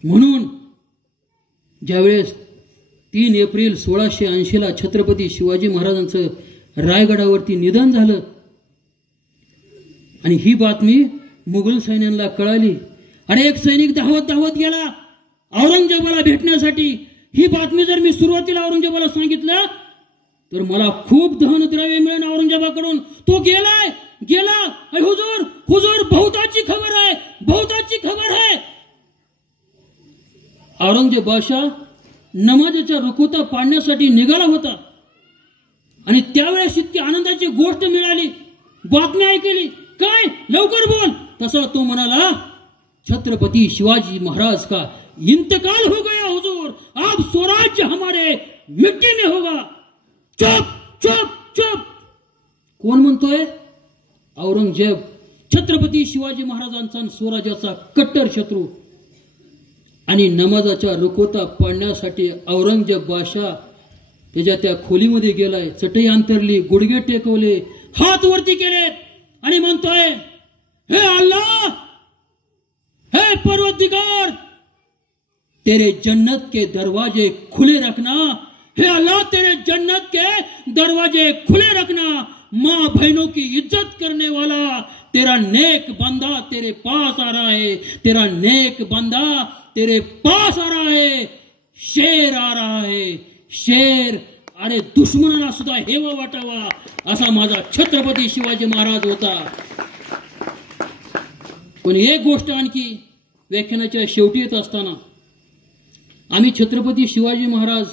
म्हणून ज्यावेळेस 3 एप्रिल 1680 छत्रपती शिवाजी महाराजांचं रायगडावरती निधन झालं आणि ही बातमी मुघल सैन्यांना कळाली. अरे एक सैनिक धावत गेला औरंगजेबाला भेटण्यासाठी. ही बातमी जर मी सुरुवातीला औरंगजेबाला सांगितलं तर मला खूप दहनद्रव्य मिळेल औरंगजेबाकडून. तो गेला. हुजूर बहुताची खबर आहे. औरंगजेब बादशाह नमाजाच्या रुखवता पाडण्यासाठी निघाला होता आणि त्यावेळेस इतकी आनंदाची गोष्ट मिळाली, बातमी ऐकली. काय, लवकर बोल. तसा तो म्हणाला, छत्रपती शिवाजी महाराज का इंतकाल हो गया हुजूर, अब स्वराज्य हमारे मिट्टी में होगा. चुप. कोण म्हणतोय? औरंगजेब, छत्रपती शिवाजी महाराजांचा स्वराज्याचा कट्टर शत्रू. आणि नमाजाच्या रुखवता पाडण्यासाठी औरंगजेब बादशाह त्याच्या त्या खोलीमध्ये गेलाय. चटई अंतरली, गुडघे टेकवले, हात वरती केले आणि म्हणतोय, हे अल्लाह, हे परवरदिगार, तेरे जन्नत के दरवाजे खुले रखना. हे अल्लाह, तेरे जन्नत के दरवाजे खुले रखना. माँ बहनों की इज्जत करने वाला तेरा नेक बंदा तेरे पास आ रहा है. तेरा नेक बंदा तेरे पास आ रहा है. शेर आ रहा है. शेर. अरे दुश्मनाला सुद्धा हेवा वाटावा असा माझा छत्रपती शिवाजी महाराज होता. पण एक गोष्ट आणखी व्याख्यानाच्या शेवटी येत असताना आम्ही छत्रपती शिवाजी महाराज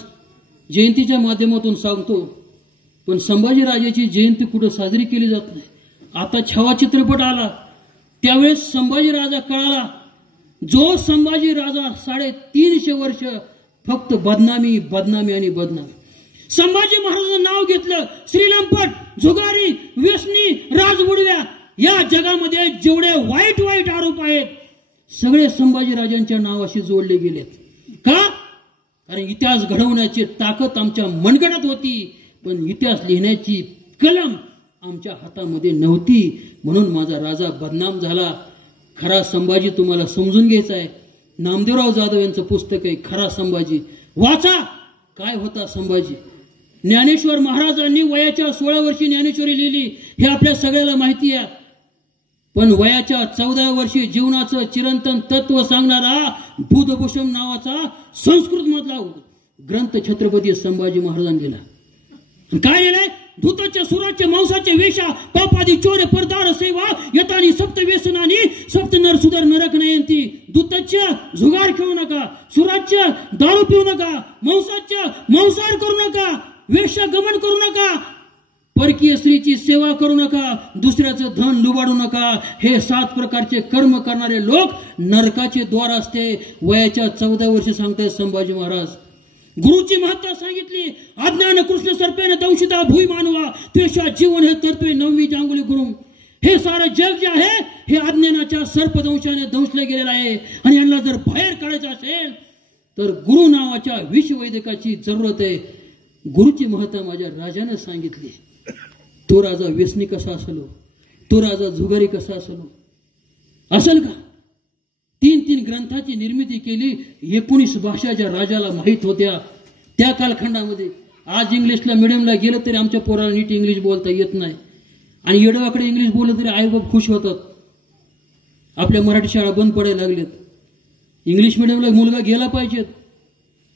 जयंतीच्या माध्यमातून सांगतो, पण संभाजीराजाची जयंती कुठं साजरी केली जात नाही. आता छावा चित्रपट आला त्यावेळेस संभाजीराजा कळाला. जो संभाजीराजा 350 वर्ष फक्त बदनामी. संभाजी महाराजांचं नाव घेतलं, श्रीलंपट, जुगारी, व्यसनी, राजबुडव्या, या जगामध्ये जेवढे वाईट आरोप आहेत सगळे संभाजीराजांच्या नावाशी जोडले गेलेत. का? कारण इतिहास घडवण्याची ताकद आमच्या मनगटात होती, पण इतिहास लिहिण्याची कलम आमच्या हातामध्ये नव्हती. म्हणून माझा राजा बदनाम झाला. खरा संभाजी तुम्हाला समजून घ्यायचा आहे. नामदेवराव जाधव यांचं पुस्तक आहे खरा संभाजी, वाचा. काय होता संभाजी? ज्ञानेश्वर महाराजांनी वयाच्या 16 वर्षी ज्ञानेश्वरी लिहिली हे आपल्या सगळ्याला माहिती आहे. पण वयाच्या 14 वर्षी जीवनाचं चिरंतन तत्व सांगणारा बुधभूषण नावाचा संस्कृत मधला ग्रंथ छत्रपती संभाजी महाराजांनी लिहिला. काय लिहिलंय? धूताच्या सुराच्या मांसाचे वेशा पापादी चोरे परदार सेवा यतानी सप्त व्यसनानी सप्त नर सुधर नरक नयंती. धूताच्या जुगार खेळू नका, सुराच्या दारू पिऊ नका, मांसाच्या मांसाहार करू नका, वेश्या गमन करू नका, परकीय स्त्रीची सेवा करू नका, दुसऱ्याचं धन लुबाडू नका. हे 7 प्रकारचे कर्म करणारे लोक नरकाचे द्वार असते. वयाच्या 14 वर्षी सांगताय संभाजी महाराज. गुरुची महत्ता सांगितली. अज्ञान कृष्ण सर्पेन दंशिता भूई मानवा त्वेषा जीवन हे तत्वे नवमी जांगुली गुरु. हे सारं जग जे आहे हे अज्ञानाच्या सर्पदंशाने दंशले गेलेलं आहे आणि यांना जर बाहेर काढायचं असेल तर गुरु नावाच्या विश्ववैदिकाची जरूरत आहे. गुरुची महत्ता माझ्या राजाने सांगितली. तो राजा व्यसनी कसा असलो, तो राजा जुगारी कसा असलो असेल का? 3 ग्रंथाची निर्मिती केली. 19 भाषा ज्या राजाला माहीत होत्या त्या कालखंडामध्ये. आज इंग्लिशला मिडियमला गेलं तरी आमच्या पोराला नीट इंग्लिश बोलता येत नाही आणि येडवाकडे इंग्लिश बोललं तरी आईबाप खुश होतात. आपल्या मराठी शाळा बंद पडायला लागलेत. इंग्लिश मिडियमला मुलगा गेला पाहिजेत.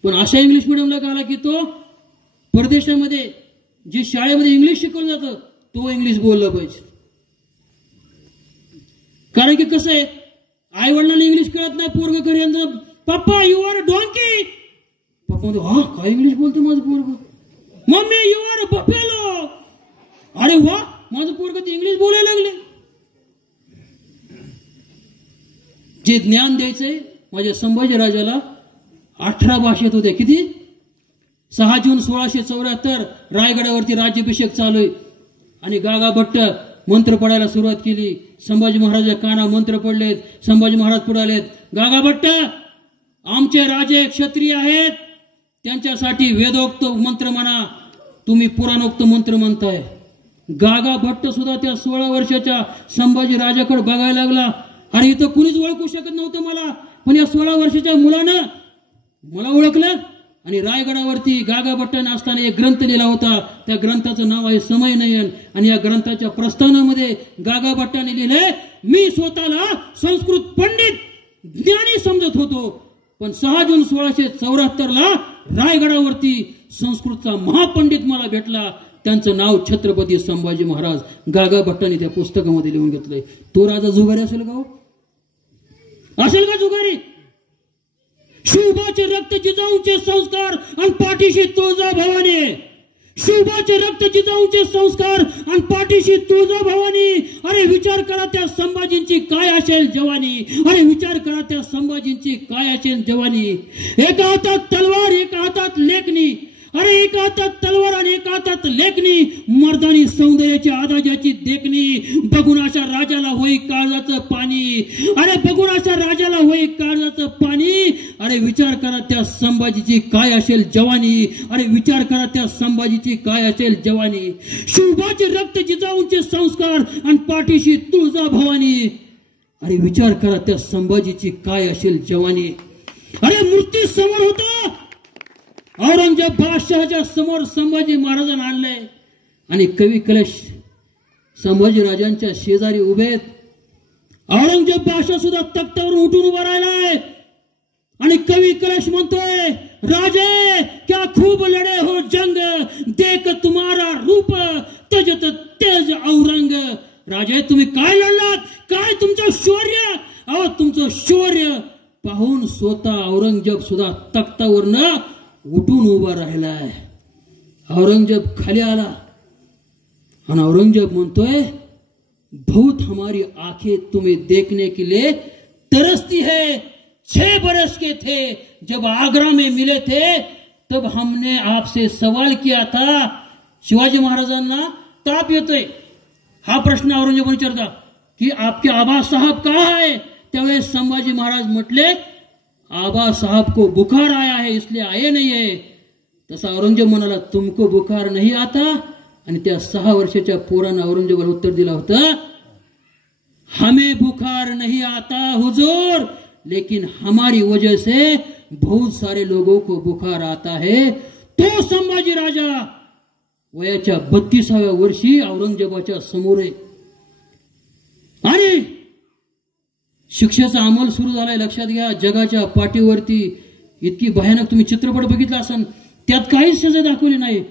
पण अशा इंग्लिश मिडियमला का आला की तो परदेशामध्ये जे शाळेमध्ये इंग्लिश शिकवलं जातं तो इंग्लिश बोललं पाहिजे. कारण की कसं आहे, आई वडिलांना इंग्लिश कळत नाही, पोरग घरी पप्पा यू आर अ डॉंकी. पप्पा म्हणतो हा काय इंग्लिश बोलतो माझं पोरग. Mummy you are a buffalo. अरे वा माझं पोरग ते इंग्लिश बोलायला लागले. जे ज्ञान द्यायचंय माझ्या संभाजीराजाला 18 भाषेत होते. किती? 6 जून 1674 रायगडावरती राज्याभिषेक चालू आहे आणि गागा भट्ट मंत्र पडायला सुरुवात केली. संभाजी महाराज काना मंत्र पडलेत. संभाजी महाराज पुढे आलेत. गागा भट्ट आमचे राजे क्षत्रिय आहेत, त्यांच्यासाठी वेदोक्त मंत्र म्हणा, तुम्ही पुराणोक्त मंत्र म्हणताय. गागा भट्ट सुद्धा त्या 16 वर्षाच्या संभाजी राजाकडे बघायला लागला. अरे इथं कुणीच ओळखू शकत नव्हतं मला, पण या 16 वर्षाच्या मुलानं मला ओळखलं. आणि रायगडावरती गागा भट्टाने असताना एक ग्रंथ लिहिला होता. त्या ग्रंथाचं नाव आहे समय नयन. आणि या ग्रंथाच्या प्रस्तावनेमध्ये गागा भट्टाने लिहिलंय, मी स्वतःला संस्कृत पंडित ज्ञानी समजत होतो, पण 6 जून 1674 रायगडावरती संस्कृतचा महापंडित मला भेटला. त्यांचं नाव छत्रपती संभाजी महाराज. गागा भट्टाने त्या पुस्तकामध्ये लिहून घेतलंय. तो राजा जुगारी असेल का? असेल का जुगारी? शिवबाचे रक्त जिजाऊंचे संस्कार आणि पाठीशी तुळजा भवानी. शिवबाचे रक्त जिजाऊंचे संस्कार आणि पाठीशी तुळजा भवानी. अरे विचार करा त्या संभाजींची काय असेल जवानी. अरे विचार करा त्या संभाजींची काय असेल जवानी. एका हातात तलवार, एका हातात लेखणी. अरे एका हातात तलवार आणि एका हातात लेखणी. मर्दानी सौंदर्याची आदाजाची देखणी. बघून अशा राजाला होई काळजाचं पाणी. अरे बघून अशा राजाला होई काळजाचं पाणी. अरे विचार करा त्या संभाजीची काय असेल जवानी. अरे विचार करा त्या संभाजीची काय असेल जवानी. शिवबाचे रक्त जिजाऊंचे संस्कार आणि पाठीशी तुळजा भवानी. अरे विचार करा त्या संभाजीची काय असेल जवानी. अरे मूर्ती समोर होता, औरंगजेब बादशहाच्या समोर संभाजी महाराजांना आणलंय आणि कवी कलश संभाजी राजांच्या शेजारी उभे आहेत. औरंगजेब बादशाह सुद्धा तख्तावरून उठून उभा राहिलाय आणि कवी कलश म्हणतोय, राजे क्या खूब लढे हो जंग, देख तुम्हारा रूप तजत तेज औरंग. राजे तुम्ही काय लढलात, काय तुमचं शौर्य. अहो तुमचं शौर्य पाहून स्वतः औरंगजेब सुद्धा तख्तावरनं उठून उभा राहिलाय. औरंगजेब खाली आला आणि औरंगजेब म्हणतोय, बहुत हमारी आंखें तुम्हें देखने के लिए तरसती है. 6 बरस के थे जब आगरा में मिले थे, तब हमने आपसे सवाल किया था. शिवाजी महाराजांना ताप येतोय. हा प्रश्न औरंगजेब विचारता की आपके आबा साहब कहाँ है. त्यावेळेस संभाजी महाराज म्हटले, आबा साहब को बुखार आया है इसलिए आए नहीं है. तसा औरंगजेब म्हणाला, तुमको बुखार नहीं आता. आणि त्या 6 वर्षाच्या पोरानं औरंगजेबाला उत्तर दिला होतं, हमें बुखार नहीं आता हुजूर, लेकिन हमारी वजह से बहुत सारे लोगों को बुखार आता है. तो संभाजी राजा वयाच्या 32व्या वर्षी औरंगजेबाच्या समोर आहे आणि शिक्षेचा अंमल सुरू झालाय. लक्षात घ्या, जगाच्या पाठीवरती इतकी भयानक तुम्ही चित्रपट बघितला असाल, त्यात काहीच सजा दाखवली नाही.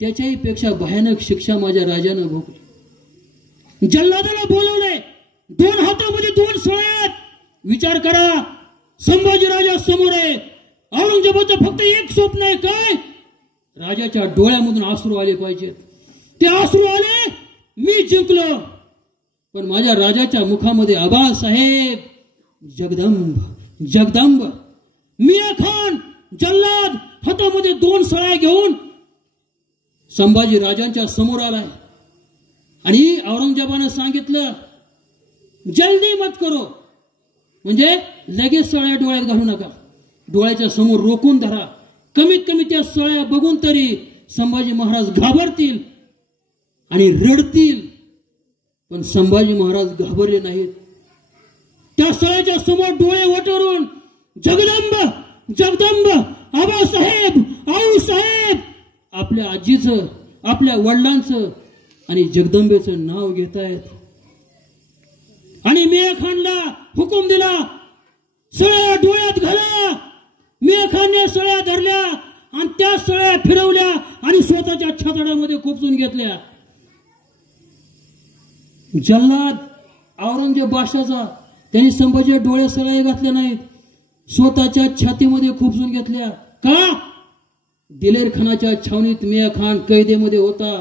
त्याच्याही पेक्षा भयानक शिक्षा माझ्या राजानं भोगली. जल्लादाला बोलवलंय, 2 हातामध्ये 2 सळ्यात. विचार करा, संभाजी राजा समोर आहे. औरंगजेबाचं फक्त एक स्वप्न आहे, काय? राजाच्या डोळ्यामधून अश्रू आले पाहिजेत. ते अश्रू आले, मी जिंकलो. पण माझ्या राजाच्या मुखामध्ये आबा साहेब, जगदंब जगदंब. मिया खान जल्लाद हातामध्ये 2 सळ्या घेऊन संभाजी राजांच्या समोर आलाय आणि औरंगजेबानं सांगितलं, जल्दी मत करो, म्हणजे लगेच सळ्या डोळ्यात घालू नका, डोळ्याच्या समोर रोखून धरा. कमीत कमी त्या सळ्या बघून तरी संभाजी महाराज घाबरतील आणि रडतील. पण संभाजी महाराज घाबरले नाहीत. त्या सळ्याच्या समोर डोळे वटरून जगदंब जगदंब, आबासाहेब, आऊसाहेब, आपल्या आजीचं, आपल्या वडिलांचं आणि जगदंबेचं नाव घेतायत. आणि मिया खानला हुकूम दिला, सळ्या डोळ्यात घाला. मेखाने सळ्या धरल्या आणि त्या सळ्या फिरवल्या आणि स्वतःच्या छाताडामध्ये खुपसून घेतल्या. जल्लाद औरंगजेब बादशाचा त्यांनी संभाजीच्या डोळ्यात सळ्या घातल्या नाहीत, स्वतःच्या छातीमध्ये खुपसून घेतल्या. का? दिलेर खानाच्या छावणीत मिया खान कैदेमध्ये होता.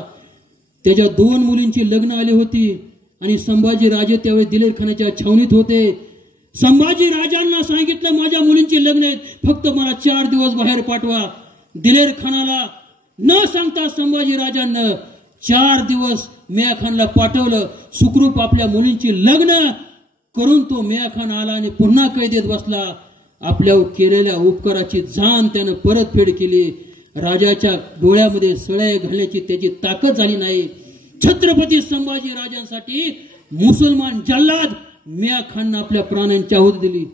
त्याच्या 2 मुलींची लग्न आली होती आणि संभाजी राजे त्यावेळी दिलेर खानाच्या छावणीत होते. संभाजी राजांना सांगितलं माझ्या मुलींची लग्न आहेत, फक्त मला 4 दिवस बाहेर पाठवा. दिलेर खानाला न सांगता संभाजी राजांना 4 दिवस मिया खानला पाठवलं. सुखरूप आपल्या मुलींची लग्न करून तो मिया खान आला आणि पुन्हा कैदेत बसला. आपल्यावर केलेल्या उपकाराची जाण त्यानं परतफेड केली. राजाच्या डोळ्यामध्ये सळ्या घालण्याची त्याची ताकद झाली नाही. छत्रपती संभाजी राजांसाठी मुसलमान जल्लाद मिया खाननं आपल्या प्राणांची आहुती दिली.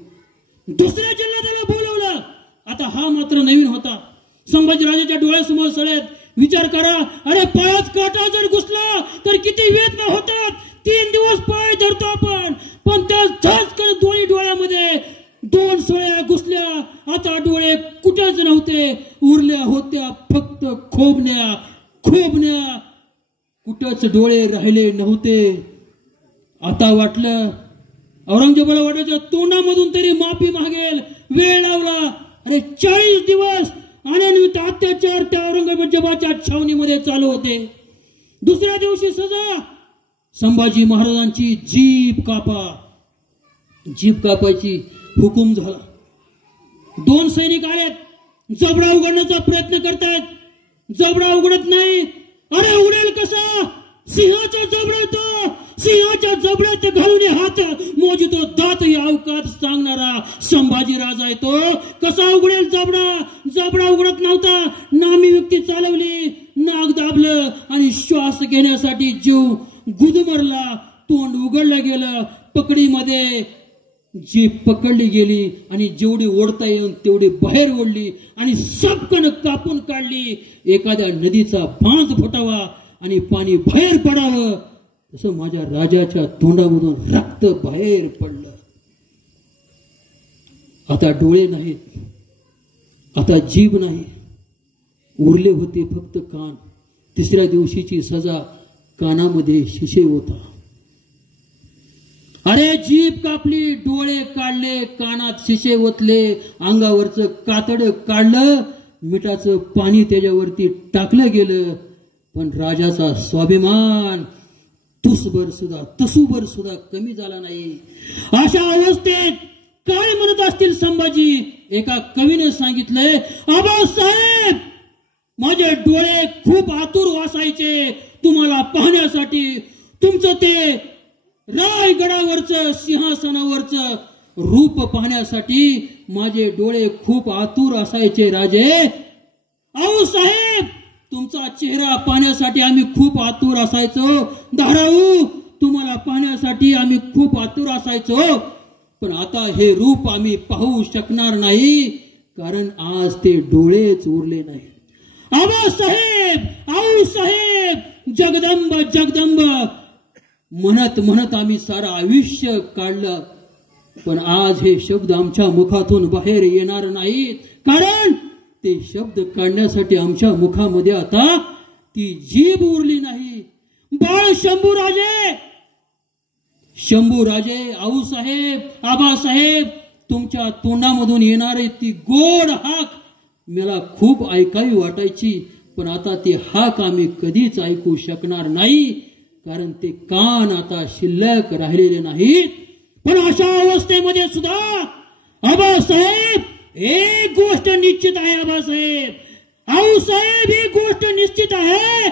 दुसऱ्या जल्लादाला बोलवलं. आता हा मात्र नवीन होता. संभाजी राजाच्या डोळ्यासमोर सळ्यात. विचार करा, अरे पायात काटा जर घुसला तर किती वेदना होतात. 3 दिवस पाय धरतो आपण, पण त्या झटकन दोन्ही डोळ्यामध्ये 2 सळ्या घुसल्या. आता डोळे कुठेच नव्हते, उरल्या होत्या फक्त खोबण्या. कुठंच डोळे राहिले नव्हते. आता वाटलं, औरंगजेबाला वाटायचं तोंडामधून तरी माफी मागेल. वेळ लावला. अरे 40 दिवस अनन्वित अत्याचार त्या औरंगजेबाच्या छावणीमध्ये चालू होते. दुसऱ्या दिवशी सजा. संभाजी महाराजांची जीभ कापायची हुकूम झाला. 2 सैनिक आलेत, जबडा उघडण्याचा प्रयत्न करतायत. जबडा उघडत नाही. अरे उडेल कसा? सिंहाचा जबडा तो. सिंहाच्या जबड्यात घालून हात मोजितो दात या अवकात सांगणारा संभाजी राजा आहे तो. कसा उघडेल जबडा उघडत नव्हता. नामी व्यक्ती चालवली, नाक दाबलं आणि श्वास घेण्यासाठी जीव गुदमरला. तोंड उघडलं गेलं. पकडीमध्ये जी पकडली गेली आणि जेवढी ओढता येईल तेवढी बाहेर ओढली आणि सबकन कापून काढली. एखाद्या नदीचा बांध फुटावा आणि पाणी बाहेर पडावं तसं माझ्या राजाच्या तोंडामधून रक्त बाहेर पडलं. आता डोळे नाहीत, आता जीभ नाही, उरले होते फक्त कान. 3ऱ्या दिवशीची सजा कानामध्ये शिशे होता. अरे जीभ कापली, डोळे काढले, कानात शिशे ओतले, अंगावरचं कातड काढलं, मिठाचं पाणी त्याच्यावरती टाकलं गेलं. पण राजाचा स्वाभिमान तुसभर सुद्धा कमी झाला नाही. अशा अवस्थेत काय म्हणत असतील संभाजी? एका कवीने सांगितलंय, आबासाहेब माझे डोळे खूप आतुर वासायचे तुम्हाला पाहण्यासाठी. तुमचं ते रायगडावरचं सिंहासनावरचं रूप पाहण्यासाठी माझे डोळे खूप आतुर असायचे राजे. आऊ साहेब तुमचा चेहरा पाहण्यासाठी आम्ही खूप आतुर असायचो. धाराऊ तुम्हाला पाहण्यासाठी आम्ही खूप आतुर असायचो. पण आता हे रूप आम्ही पाहू शकणार नाही, कारण आज ते डोळेच उरले नाही. आबासाहेब, आऊ साहेब, जगदंब जगदंब म्हणत आम्ही सारं आयुष्य काढलं. पण आज हे शब्द आमच्या मुखातून बाहेर येणार नाहीत, कारण ते शब्द काढण्यासाठी आमच्या मुखामध्ये आता ती जीभ उरली नाही. बाळ शंभूराजे, आऊसाहेब, आबासाहेब तुमच्या तोंडामधून येणारी ती गोड हाक मला खूप ऐकावी वाटायची. पण आता ती हाक आम्ही कधीच ऐकू शकणार नाही, कारण ते कान आता शिल्लक राहिलेले नाहीत. पण अशा अवस्थेमध्ये सुद्धा आबासाहेब एक गोष्ट निश्चित आहे. आबासाहेब, आऊसाहेब एक गोष्ट निश्चित आहे,